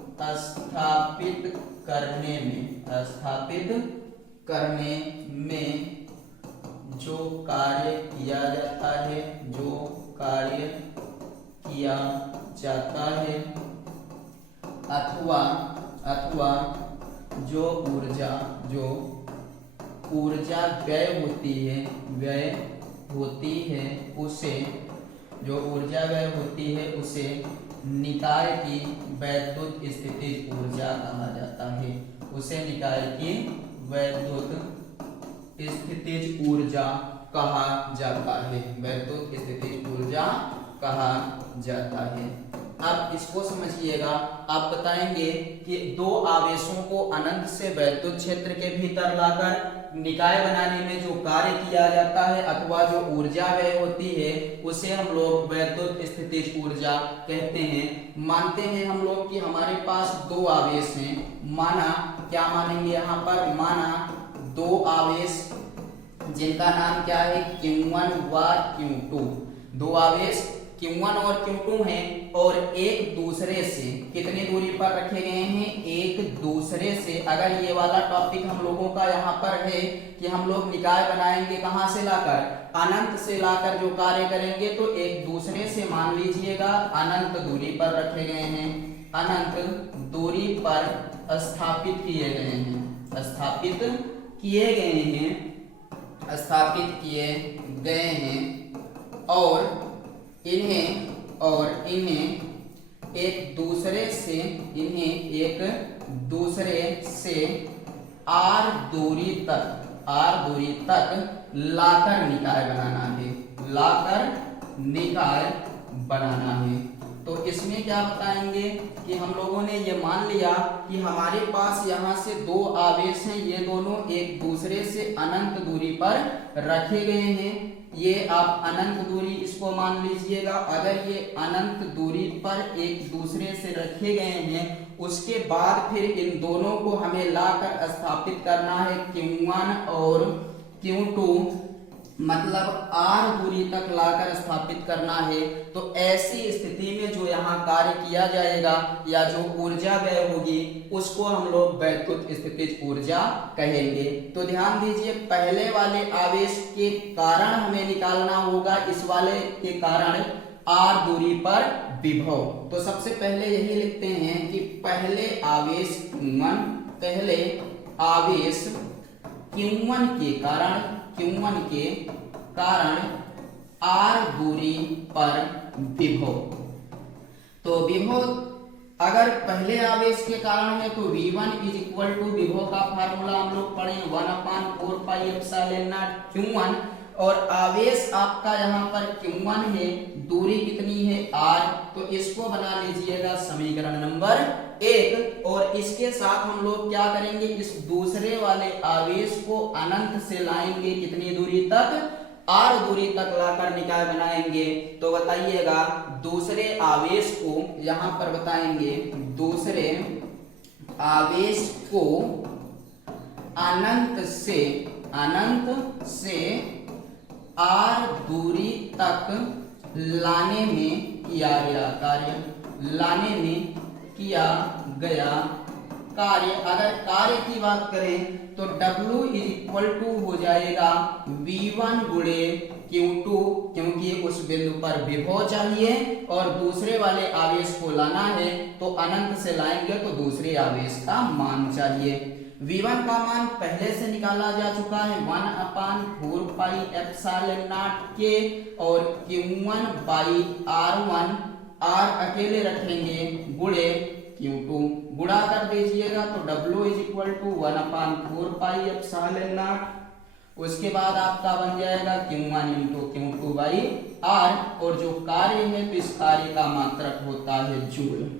स्थापित करने में जो कार्य किया जाता है अथवा जो ऊर्जा व्यय होती है उसे निकाय की वैद्युत स्थितिज ऊर्जा कहा जाता है। उसे निकाय की वैद्युत स्थितिज ऊर्जा कहा जाता है, वैद्युत स्थितिज ऊर्जा कहा जाता है। अब इसको समझिएगा, आप बताएंगे कि दो आवेशों को अनंत से वैद्युत क्षेत्र के भीतर लाकर निकाय बनाने में जो कार्य किया जाता है अथवा जो ऊर्जा व्यय होती है उसे हम लोग वैद्युत स्थितिज ऊर्जा कहते हैं। मानते हैं हम लोग कि हमारे पास दो आवेश हैं, माना, क्या मानेंगे यहाँ पर, माना दो आवेश जिनका नाम क्या है, Q1 व Q2। दो आवेश Q1 और Q2 हैं और एक दूसरे से कितनी दूरी पर रखे गए हैं, एक दूसरे से। अगर ये वाला टॉपिक हम लोगों का यहाँ पर है कि हम लोग निकाय बनाएंगे कहाँ से लाकर, अनंत से लाकर जो कार्य करेंगे तो एक दूसरे से मान लीजिएगा अनंत दूरी पर रखे गए हैं, अनंत दूरी पर स्थापित किए गए हैं और इन्हें एक दूसरे से आर दूरी तक लाकर निकाय बनाना है। तो इसमें क्या बताएंगे कि हम लोगों ने ये मान लिया कि हमारे पास यहाँ से दो आवेश हैं, ये दोनों एक दूसरे से अनंत दूरी पर रखे गए हैं। ये आप अनंत दूरी इसको मान लीजिएगा। अगर ये अनंत दूरी पर एक दूसरे से रखे गए हैं, उसके बाद फिर इन दोनों को हमें लाकर स्थापित करना है Q1 और Q2 मतलब r दूरी तक लाकर स्थापित करना है, तो ऐसी स्थिति में जो यहाँ कार्य किया जाएगा या जो ऊर्जा व्यय होगी उसको हम लोग वैद्युत स्थितिज ऊर्जा कहेंगे। तो ध्यान दीजिए, पहले वाले आवेश के कारण हमें निकालना होगा इस वाले के कारण r दूरी पर विभव। तो सबसे पहले यही लिखते हैं कि पहले आवेश Q1 के कारण r दूरी पर विभव। तो विभव अगर पहले आवेश के कारण है तो V1 इज इक्वल टू विभव का फार्मूला हम लोग पढ़े 1/4πε0 Q1, और आवेश आपका यहाँ पर Q1 है, दूरी कितनी है r, तो इसको बना लीजिएगा समीकरण नंबर 1। और इसके साथ हम लोग क्या करेंगे, इस दूसरे वाले आवेश को अनंत से लाएंगे कितनी दूरी तक, r दूरी तक लाकर निकाय बनाएंगे। तो बताइएगा दूसरे आवेश को यहाँ पर बताएंगे, दूसरे आवेश को अनंत से r दूरी तक लाने में किया गया कार्य। अगर कार्य की बात करें तो W इज इक्वल टू हो जाएगा V1 गुणे Q2, क्योंकि उस बिंदु पर विभव चाहिए और दूसरे वाले आवेश को लाना है, तो अनंत से लाएंगे तो दूसरे आवेश का मान चाहिए। V1 का मान पहले से निकाला जा चुका है 1/4πε0 के, और Q1/R1, R अकेले रखेंगे गुणे Q2, गुणा कर दीजिएगा तो W इज इक्वल टू 1/4πε0। उसके बाद आपका बन जाएगा Q1 × Q2/R, और जो कार्य है तो इस कार्य का मात्रक होता है जूल।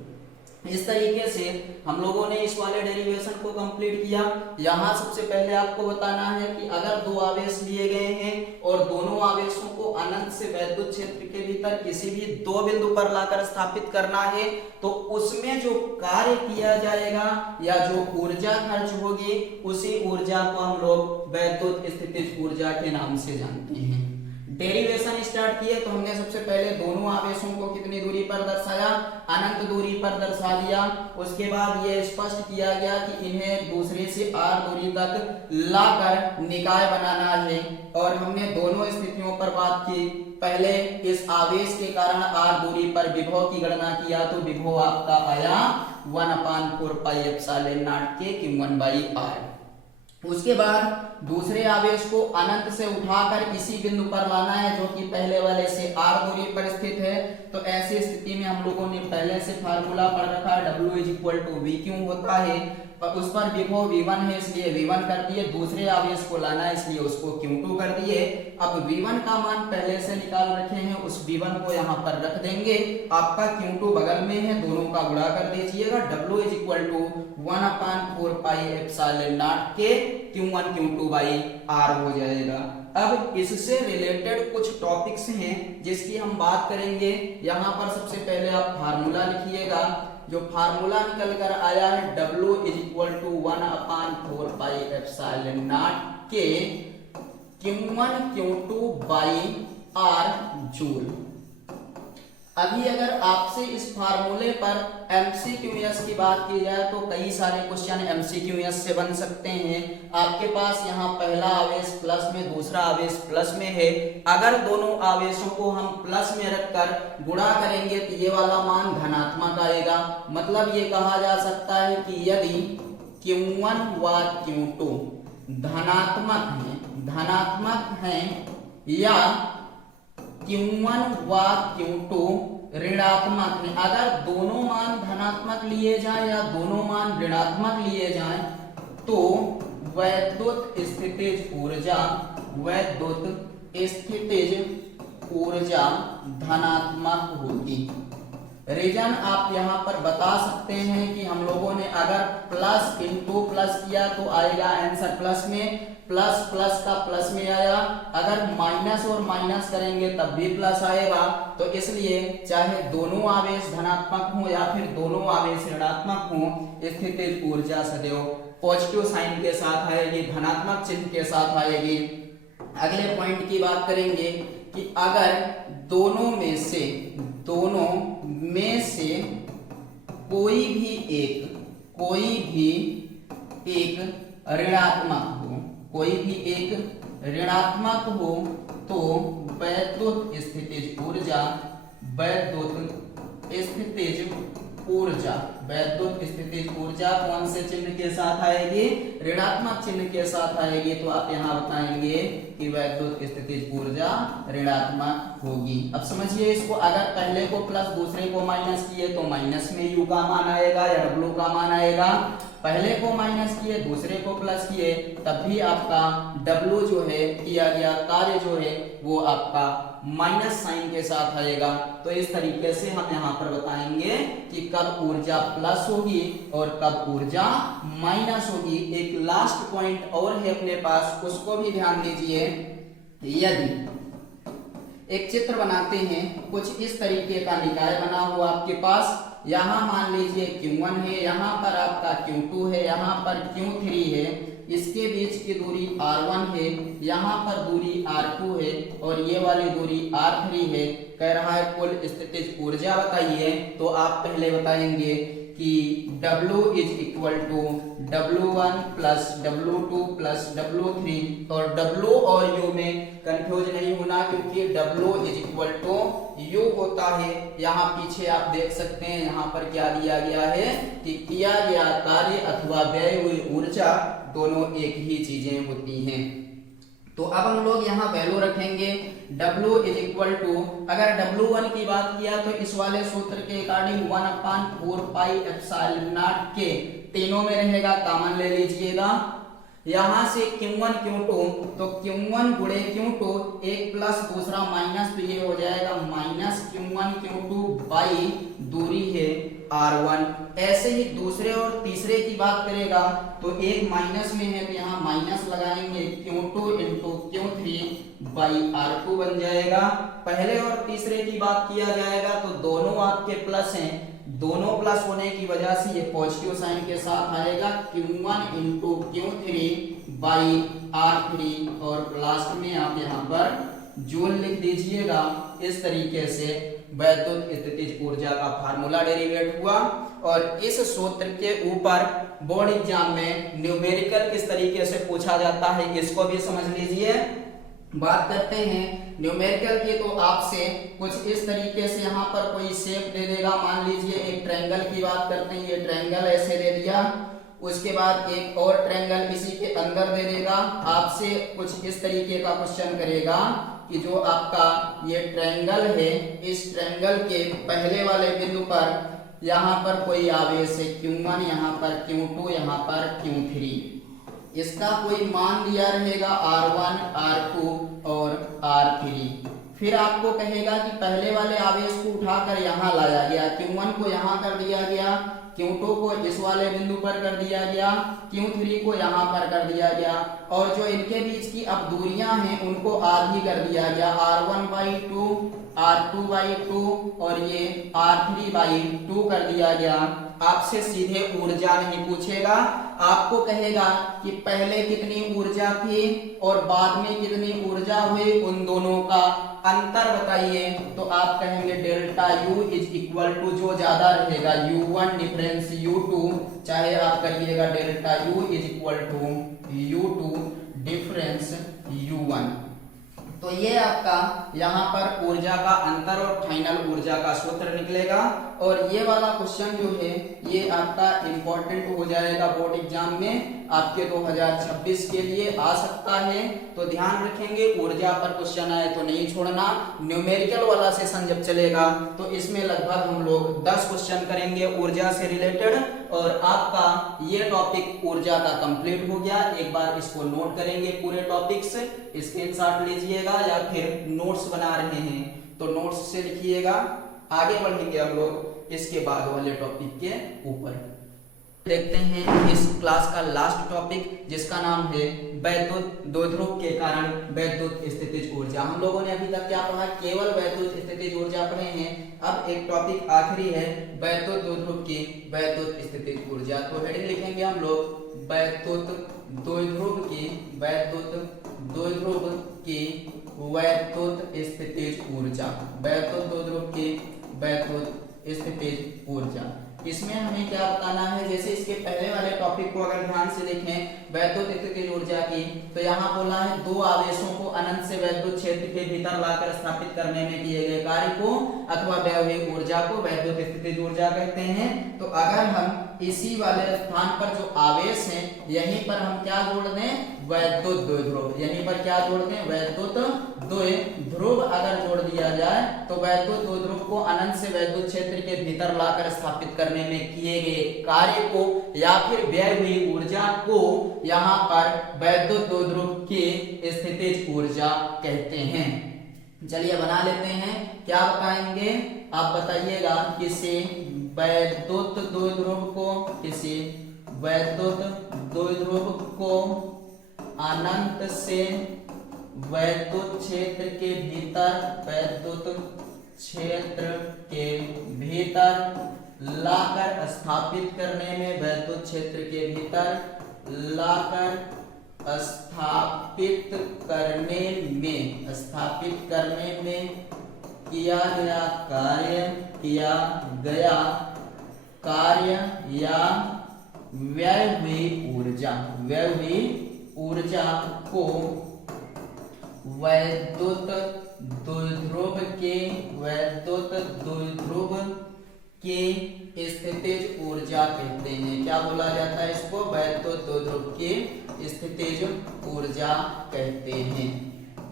इस तरीके से हम लोगों ने इस वाले डेरिवेशन को कंप्लीट किया। यहाँ सबसे पहले आपको बताना है कि अगर दो आवेश लिए गए हैं और दोनों आवेशों को अनंत से वैद्युत क्षेत्र के भीतर किसी भी दो बिंदु पर लाकर स्थापित करना है, तो उसमें जो कार्य किया जाएगा या जो ऊर्जा खर्च होगी उसी ऊर्जा को हम लोग वैद्युत स्थितिज ऊर्जा के नाम से जानते हैं। डेरिवेशन स्टार्ट किए तो हमने सबसे पहले दोनों आवेशों को कितनी दूरी पर दर्शाया, अनंत दूरी पर दर्शा दिया। उसके बाद यह स्पष्ट किया गया कि इन्हें दूसरे से r दूरी तक लाकर निकाय बनाना है, और हमने दोनों स्थितियों पर बात की। पहले इस आवेश के कारण r दूरी पर विभव की गणना किया तो विभव आपका आया 1/4πε0 के Q1/R। उसके बाद दूसरे आवेश को अनंत से उठाकर इसी बिंदु पर लाना है जो कि पहले वाले से r दूरी पर स्थित है। तो ऐसी स्थिति में हम लोगों ने पहले से फार्मूला पढ़ रखा है, W is equal to VQ होता है, उस पर विभव V1 है इसलिए V1 कर दिए, दूसरे आवेश को लाना है इसलिए उसको Q2 कर दिए। अब V1 का मान पहले से निकाल रखे हैं, उस V1 को यहाँ पर रख देंगे। आपका Q2 बगल में है, दोनों का गुणा कर दीजिएगा। W इज इक्वल टू 1/4πε0 के Q1 Q2/R हो जाएगा। अब इससे रिलेटेड कुछ टॉपिक्स हैं जिसकी हम बात करेंगे। यहाँ पर सबसे पहले आप फार्मूला लिखिएगा। जो फार्मूला निकल कर आया है W इज इक्वल टू 1/4πε0 के Q1 Q2/R जूल। अभी अगर आपसे इस फार्मूले पर MCQS की बात की जाए तो कई सारे क्वेश्चन MCQS से बन सकते हैं। आपके पास यहाँ पहला आवेश प्लस में, दूसरा आवेश प्लस में है। अगर दोनों आवेशों को हम प्लस में रखकर गुणा करेंगे तो ये वाला मान धनात्मक आएगा। मतलब ये कहा जा सकता है कि यदि Q1 व Q2 धनात्मक हैं या Q1 व Q2 ऋणात्मक है, अगर दोनों मान धनात्मक लिए जाएं या दोनों मान ऋणात्मक लिए जाएं तो वैद्युत स्थितिज ऊर्जा धनात्मक होगी। रीजन आप यहाँ पर बता सकते हैं कि हम लोगों ने अगर प्लस इंटू प्लस किया तो आएगा आंसर प्लस में, प्लस प्लस का प्लस में आया। अगर माइनस और माइनस करेंगे तब भी प्लस आएगा। तो इसलिए चाहे दोनों आवेश धनात्मक हो या फिर दोनों आवेश ऋणात्मक हो, स्थितिज ऊर्जा सदैव पॉजिटिव साइन के साथ आएगी, धनात्मक चिन्ह के साथ आएगी। अगले पॉइंट की बात करेंगे कि अगर दोनों में से कोई भी एक ऋणात्मक हो तो वैद्युत स्थितिज ऊर्जा कौन से चिन्ह के साथ आएगी? ऋणात्मक चिन्ह के साथ आएगी। तो आप यहाँ बताएंगे कि वैद्युत स्थितिज ऊर्जा ऋणात्मक होगी। अब समझिए इसको, अगर पहले को प्लस दूसरे को माइनस किए तो माइनस में U का मान आएगा या W का मान आएगा। पहले को माइनस किए दूसरे को प्लस किए तब भी आपका W जो है किया गया कार्य जो है वो आपका माइनस साइन के साथ आएगा। तो इस तरीके से हम यहाँ पर बताएंगे कि कब ऊर्जा प्लस होगी और कब ऊर्जा माइनस होगी। एक लास्ट पॉइंट और है अपने पास, उसको भी ध्यान दीजिए। यदि एक चित्र बनाते हैं, कुछ इस तरीके का निकाय बना हुआ आपके पास, यहाँ मान लीजिए Q1 है, यहाँ पर आपका Q2 है, यहाँ पर Q3 है, इसके बीच की दूरी R1 है, यहाँ पर दूरी R2 है और ये वाली दूरी R3 है। कह रहा है कुल स्थितिज ऊर्जा बताइए। तो आप पहले बताएंगे कि W is equal to W1 plus W2 plus W3, और W और U में कंफ्यूज नहीं होना क्योंकि W is equal to U होता है। यहाँ पीछे आप देख सकते हैं, यहाँ पर क्या दिया गया है कि किया गया कार्य अथवा व्यय हुई ऊर्जा दोनों एक ही चीजें होती हैं। तो अब हम लोग यहाँ वैल्यू रखेंगे W इज इक्वल टू, अगर W1 की बात किया तो इस वाले सूत्र के अकॉर्डिंग 1/4 पाई एप्सिलॉन नॉट के तीनों में रहेगा, कॉमन ले लीजिएगा। यहाँ से Q1 Q2, तो Q1 गुणे Q2 एक प्लस दूसरा माइनस, तो ये हो जाएगा माइनस Q1 Q2 बाई दूरी है R1। ऐसे ही दूसरे और तीसरे की बात करेगा तो एक माइनस में है तो यहाँ माइनस लगाएंगे, Q2 into Q3 by R2 बन जाएगा। पहले और तीसरे की बात किया जाएगा तो दोनों आपके प्लस हैं, दोनों प्लस होने की वजह से ये पॉजिटिव साइन के साथ आएगा, Q1 into Q3 by R3, और लास्ट में आप यहाँ पर जूल लिख दीजिएगा। इस तरीके से वैद्युत स्थितिज ऊर्जा का फार्मूला डेरिवेट हुआ। और इस सूत्र के ऊपर बोर्ड एग्जाम में न्यूमेरिकल किस तरीके से पूछा जाता है इसको भी समझ लीजिए। बात करते हैं न्यूमेरिकल की, तो आपसे कुछ इस तरीके से यहाँ पर कोई शेप दे देगा। मान लीजिए एक ट्रायंगल की बात करते हैं, ये ट्रायंगल ऐसे दे दिया, उसके बाद एक और ट्रायंगल इसी के अंदर दे देगा। आपसे कुछ इस तरीके का क्वेश्चन करेगा कि जो आपका ये ट्रायंगल है, इस ट्रायंगल के पहले वाले बिंदु पर यहाँ पर कोई आवेश है Q1, यहाँ पर Q2, यहाँ पर Q3, इसका कोई मान दिया रहेगा R1, R2 और R3। फिर आपको कहेगा कि पहले वाले आवेश को उठाकर यहाँ लाया गया, Q1 को यहाँ कर दिया गया, Q2 को इस वाले बिंदु पर कर दिया गया, Q3 को यहाँ पर कर दिया गया, और जो इनके बीच की अब दूरियां हैं उनको आधी कर दिया गया, R1/2, R2/2 और ये R3/2 कर दिया गया। आपसे सीधे ऊर्जा नहीं पूछेगा, आपको कहेगा कि पहले कितनी ऊर्जा थी और बाद में कितनी ऊर्जा हुई, उन दोनों का अंतर बताइए। तो आप कहेंगे delta U is equal to, जो ज्यादा रहेगा U1 डिफरेंस U2, चाहे आप करिएगा delta U is equal to U2 difference U1। तो ये आपका यहाँ पर ऊर्जा का अंतर और फाइनल ऊर्जा का सूत्र निकलेगा। और ये वाला क्वेश्चन जो है ये आपका इंपॉर्टेंट हो जाएगा बोर्ड एग्जाम में, आपके 2026 के लिए आ सकता है। तो ध्यान रखेंगे, ऊर्जा पर क्वेश्चन आए तो नहीं छोड़ना। न्यूमेरिकल वाला सेशन जब चलेगा तो इसमें लगभग हम लोग 10 क्वेश्चन करेंगे ऊर्जा से रिलेटेड, और आपका ये टॉपिक ऊर्जा का कंप्लीट हो गया। एक बार इसको नोट करेंगे पूरे टॉपिक से, स्क्रीनशॉट लीजिएगा या फिर नोट्स बना रहे हैं तो नोट्स से लिखिएगा। आगे बढ़ेंगे हम लोग इसके बाद वाले टॉपिक के ऊपर। देखते हैं इस क्लास का लास्ट टॉपिक जिसका नाम है वैद्युत द्विध्रुव के कारण वैद्युत स्थितिज ऊर्जा। हम लोगों ने अभी तक क्या पढ़ा, केवल वैद्युत स्थितिज ऊर्जा पढ़े हैं। अब एक टॉपिक आखिरी है वैद्युत द्विध्रुव की वैद्युत स्थितिज ऊर्जा। तो हेडिंग लिखेंगे हम लोग वैद्युत द्विध्रुव की वैद्युत द्विध्रुव की वैद्युत स्थितिज ऊर्जा। इसमें हमें क्या बताना है, जैसे इसके पहले वाले टॉपिक को अगर ध्यान से देखें वैद्युत स्थितिज ऊर्जा की, तो यहाँ बोला है दो आवेशों को अनंत से वैद्युत क्षेत्र के भीतर लाकर स्थापित करने में किए गए कार्य को अथवा वैद्युत ऊर्जा को वैद्युत स्थितिज ऊर्जा कहते हैं। तो अगर हम इसी वाले स्थान पर जो आवेश है यहीं पर हम क्या जोड़ दें, वैद्युत द्विध्रुव, यहीं पर क्या जोड़ दें, वैद्युत द्विध्रुव अगर जोड़ दिया जाए तो वैद्युत द्विध्रुव को अनंत से वैद्युत क्षेत्र के भीतर लाकर स्थापित करने में किए गए कार्य को या फिर व्यय हुई ऊर्जा को यहाँ पर वैद्युत द्विध्रुव की स्थितिज ऊर्जा कहते हैं। चलिए बना लेते हैं, क्या बताएंगे आप बताइएगा, किसी वैद्युत द्विध्रुव को, किसी वैद्युत द्विध्रुव को अनंत से वैद्युत क्षेत्र के भीतर, वैद्युत क्षेत्र के भीतर लाकर स्थापित करने में, वैद्युत क्षेत्र के भीतर लाकर स्थापित करने में किया गया कार्य या व्यय हुई ऊर्जा को वैद्युत द्विध्रुव के स्थितिज ऊर्जा कहते हैं। क्या बोला जाता है इसको, वैद्युत द्विध्रुव की स्थितिज ऊर्जा कहते हैं।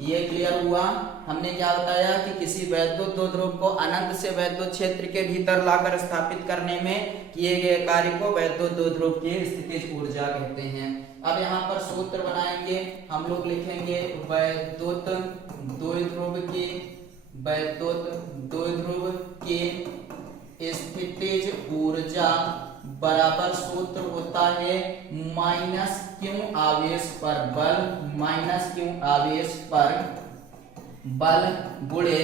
ये क्लियर हुआ। हमने क्या बताया कि किसी वैद्युत द्विध्रुव को अनंत से वैद्युत क्षेत्र के भीतर लाकर स्थापित करने में किए गए कार्य को वैद्युत द्विध्रुव की स्थितिज ऊर्जा कहते हैं। अब यहाँ पर सूत्र बनाएंगे, हम लोग लिखेंगे वैद्युत द्विध्रुव की स्थितिज ऊर्जा बराबर सूत्र होता है माइनस क्यू आवेश पर बल, माइनस क्यू आवेश पर बल गुणे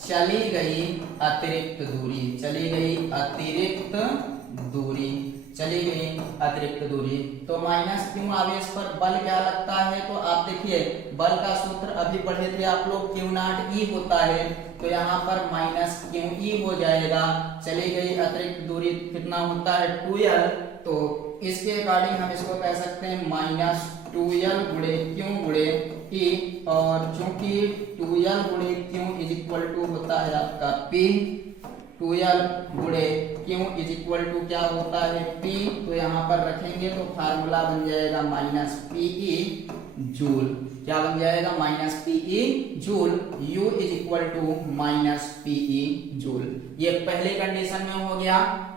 चली गई अतिरिक्त दूरी। तो माइनस क्यू आवेश पर बल क्या लगता है, तो आप देखिए बल का सूत्र अभी पढ़े थे आप लोग, क्यू नॉट ई होता है, तो यहाँ पर माइनस क्यू ई हो जाएगा। चली गई अतिरिक्त दूरी कितना होता है 2l, तो इसके अकॉर्डिंग हम इसको कह सकते हैं माइनस 2l गुणे क्यू गुणे ई, और चूंकि 2l गुणे क्यू इज इक्वल टू होता है आपका p, 2l गुणे क्यू इज इक्वल टू क्या होता है p, तो यहाँ पर रखेंगे तो फार्मूला बन जाएगा माइनस पीई जूल। क्या बन जाएगा, minus PE joule, U is equal to minus PE joule. ये पहले कंडीशन में हो गया।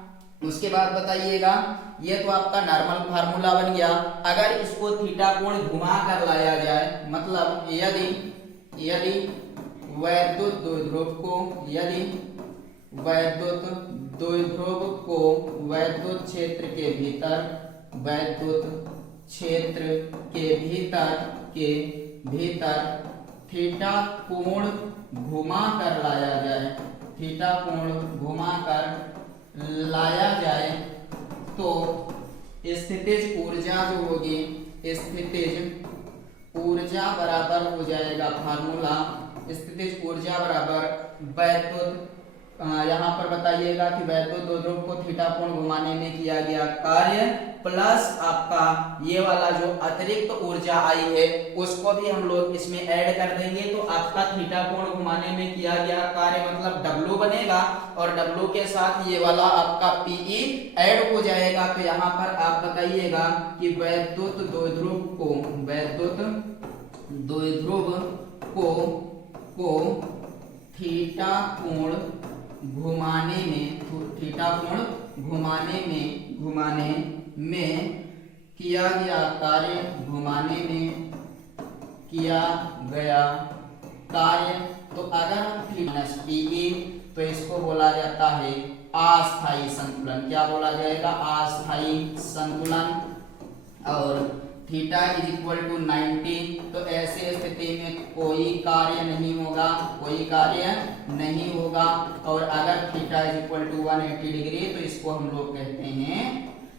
उसके बाद बताइएगा, ये तो आपका नॉर्मल फार्मूला बन गया। अगर इसको थीटा कोण घुमा कर लाया जाए, मतलब यदि वैद्युत द्विध्रुव को वैद्युत क्षेत्र के भीतर थीटा कोण घुमा कर लाया जाए तो स्थितिज ऊर्जा जो होगी, स्थितिज ऊर्जा बराबर हो जाएगा फार्मूला, स्थितिज ऊर्जा बराबर वैद्युत, यहाँ पर बताइएगा कि वैद्युत द्विध्रुव को थीटा कोण घुमाने में किया गया कार्य प्लस आपका ये वाला जो अतिरिक्त ऊर्जा आई है उसको भी हम लोग इसमें ऐड कर देंगे, तो आपका थीटा कोण घुमाने में किया गया कार्य मतलब W बनेगा, और W के साथ ये वाला आपका PE ऐड हो जाएगा। तो यहाँ पर आप बताइएगा कि वैद्युत द्विध्रुव को थीटा कोण घुमाने में किया गया कार्य, तो अगर हम माइनस पीई तो इसको बोला जाता है अस्थायी संतुलन। क्या बोला जाएगा, अस्थायी संतुलन। और थीटा इज इक्वल टू 90, तो ऐसे स्थिति में कोई कार्य नहीं होगा। और अगर theta is equal to 180 degree तो इसको हम लोग कहते हैं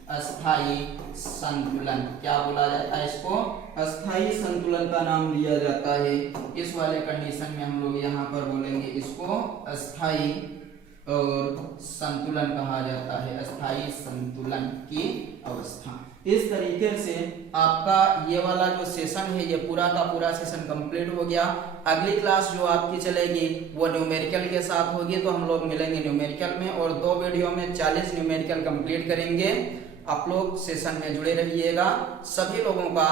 अस्थाई संतुलन। क्या बोला जाता है इसको? अस्थाई संतुलन का नाम दिया जाता है। इस वाले कंडीशन में हम लोग यहाँ पर बोलेंगे इसको अस्थाई और संतुलन कहा जाता है, अस्थाई संतुलन की अवस्था। इस तरीके से आपका ये वाला जो सेशन है ये पूरा का पूरा सेशन कंप्लीट हो गया। अगली क्लास जो आपकी चलेगी वो न्यूमेरिकल के साथ होगी, तो हम लोग मिलेंगे न्यूमेरिकल में और 2 वीडियो में 40 न्यूमेरिकल कंप्लीट करेंगे। आप लोग सेशन में जुड़े रहिएगा। सभी लोगों का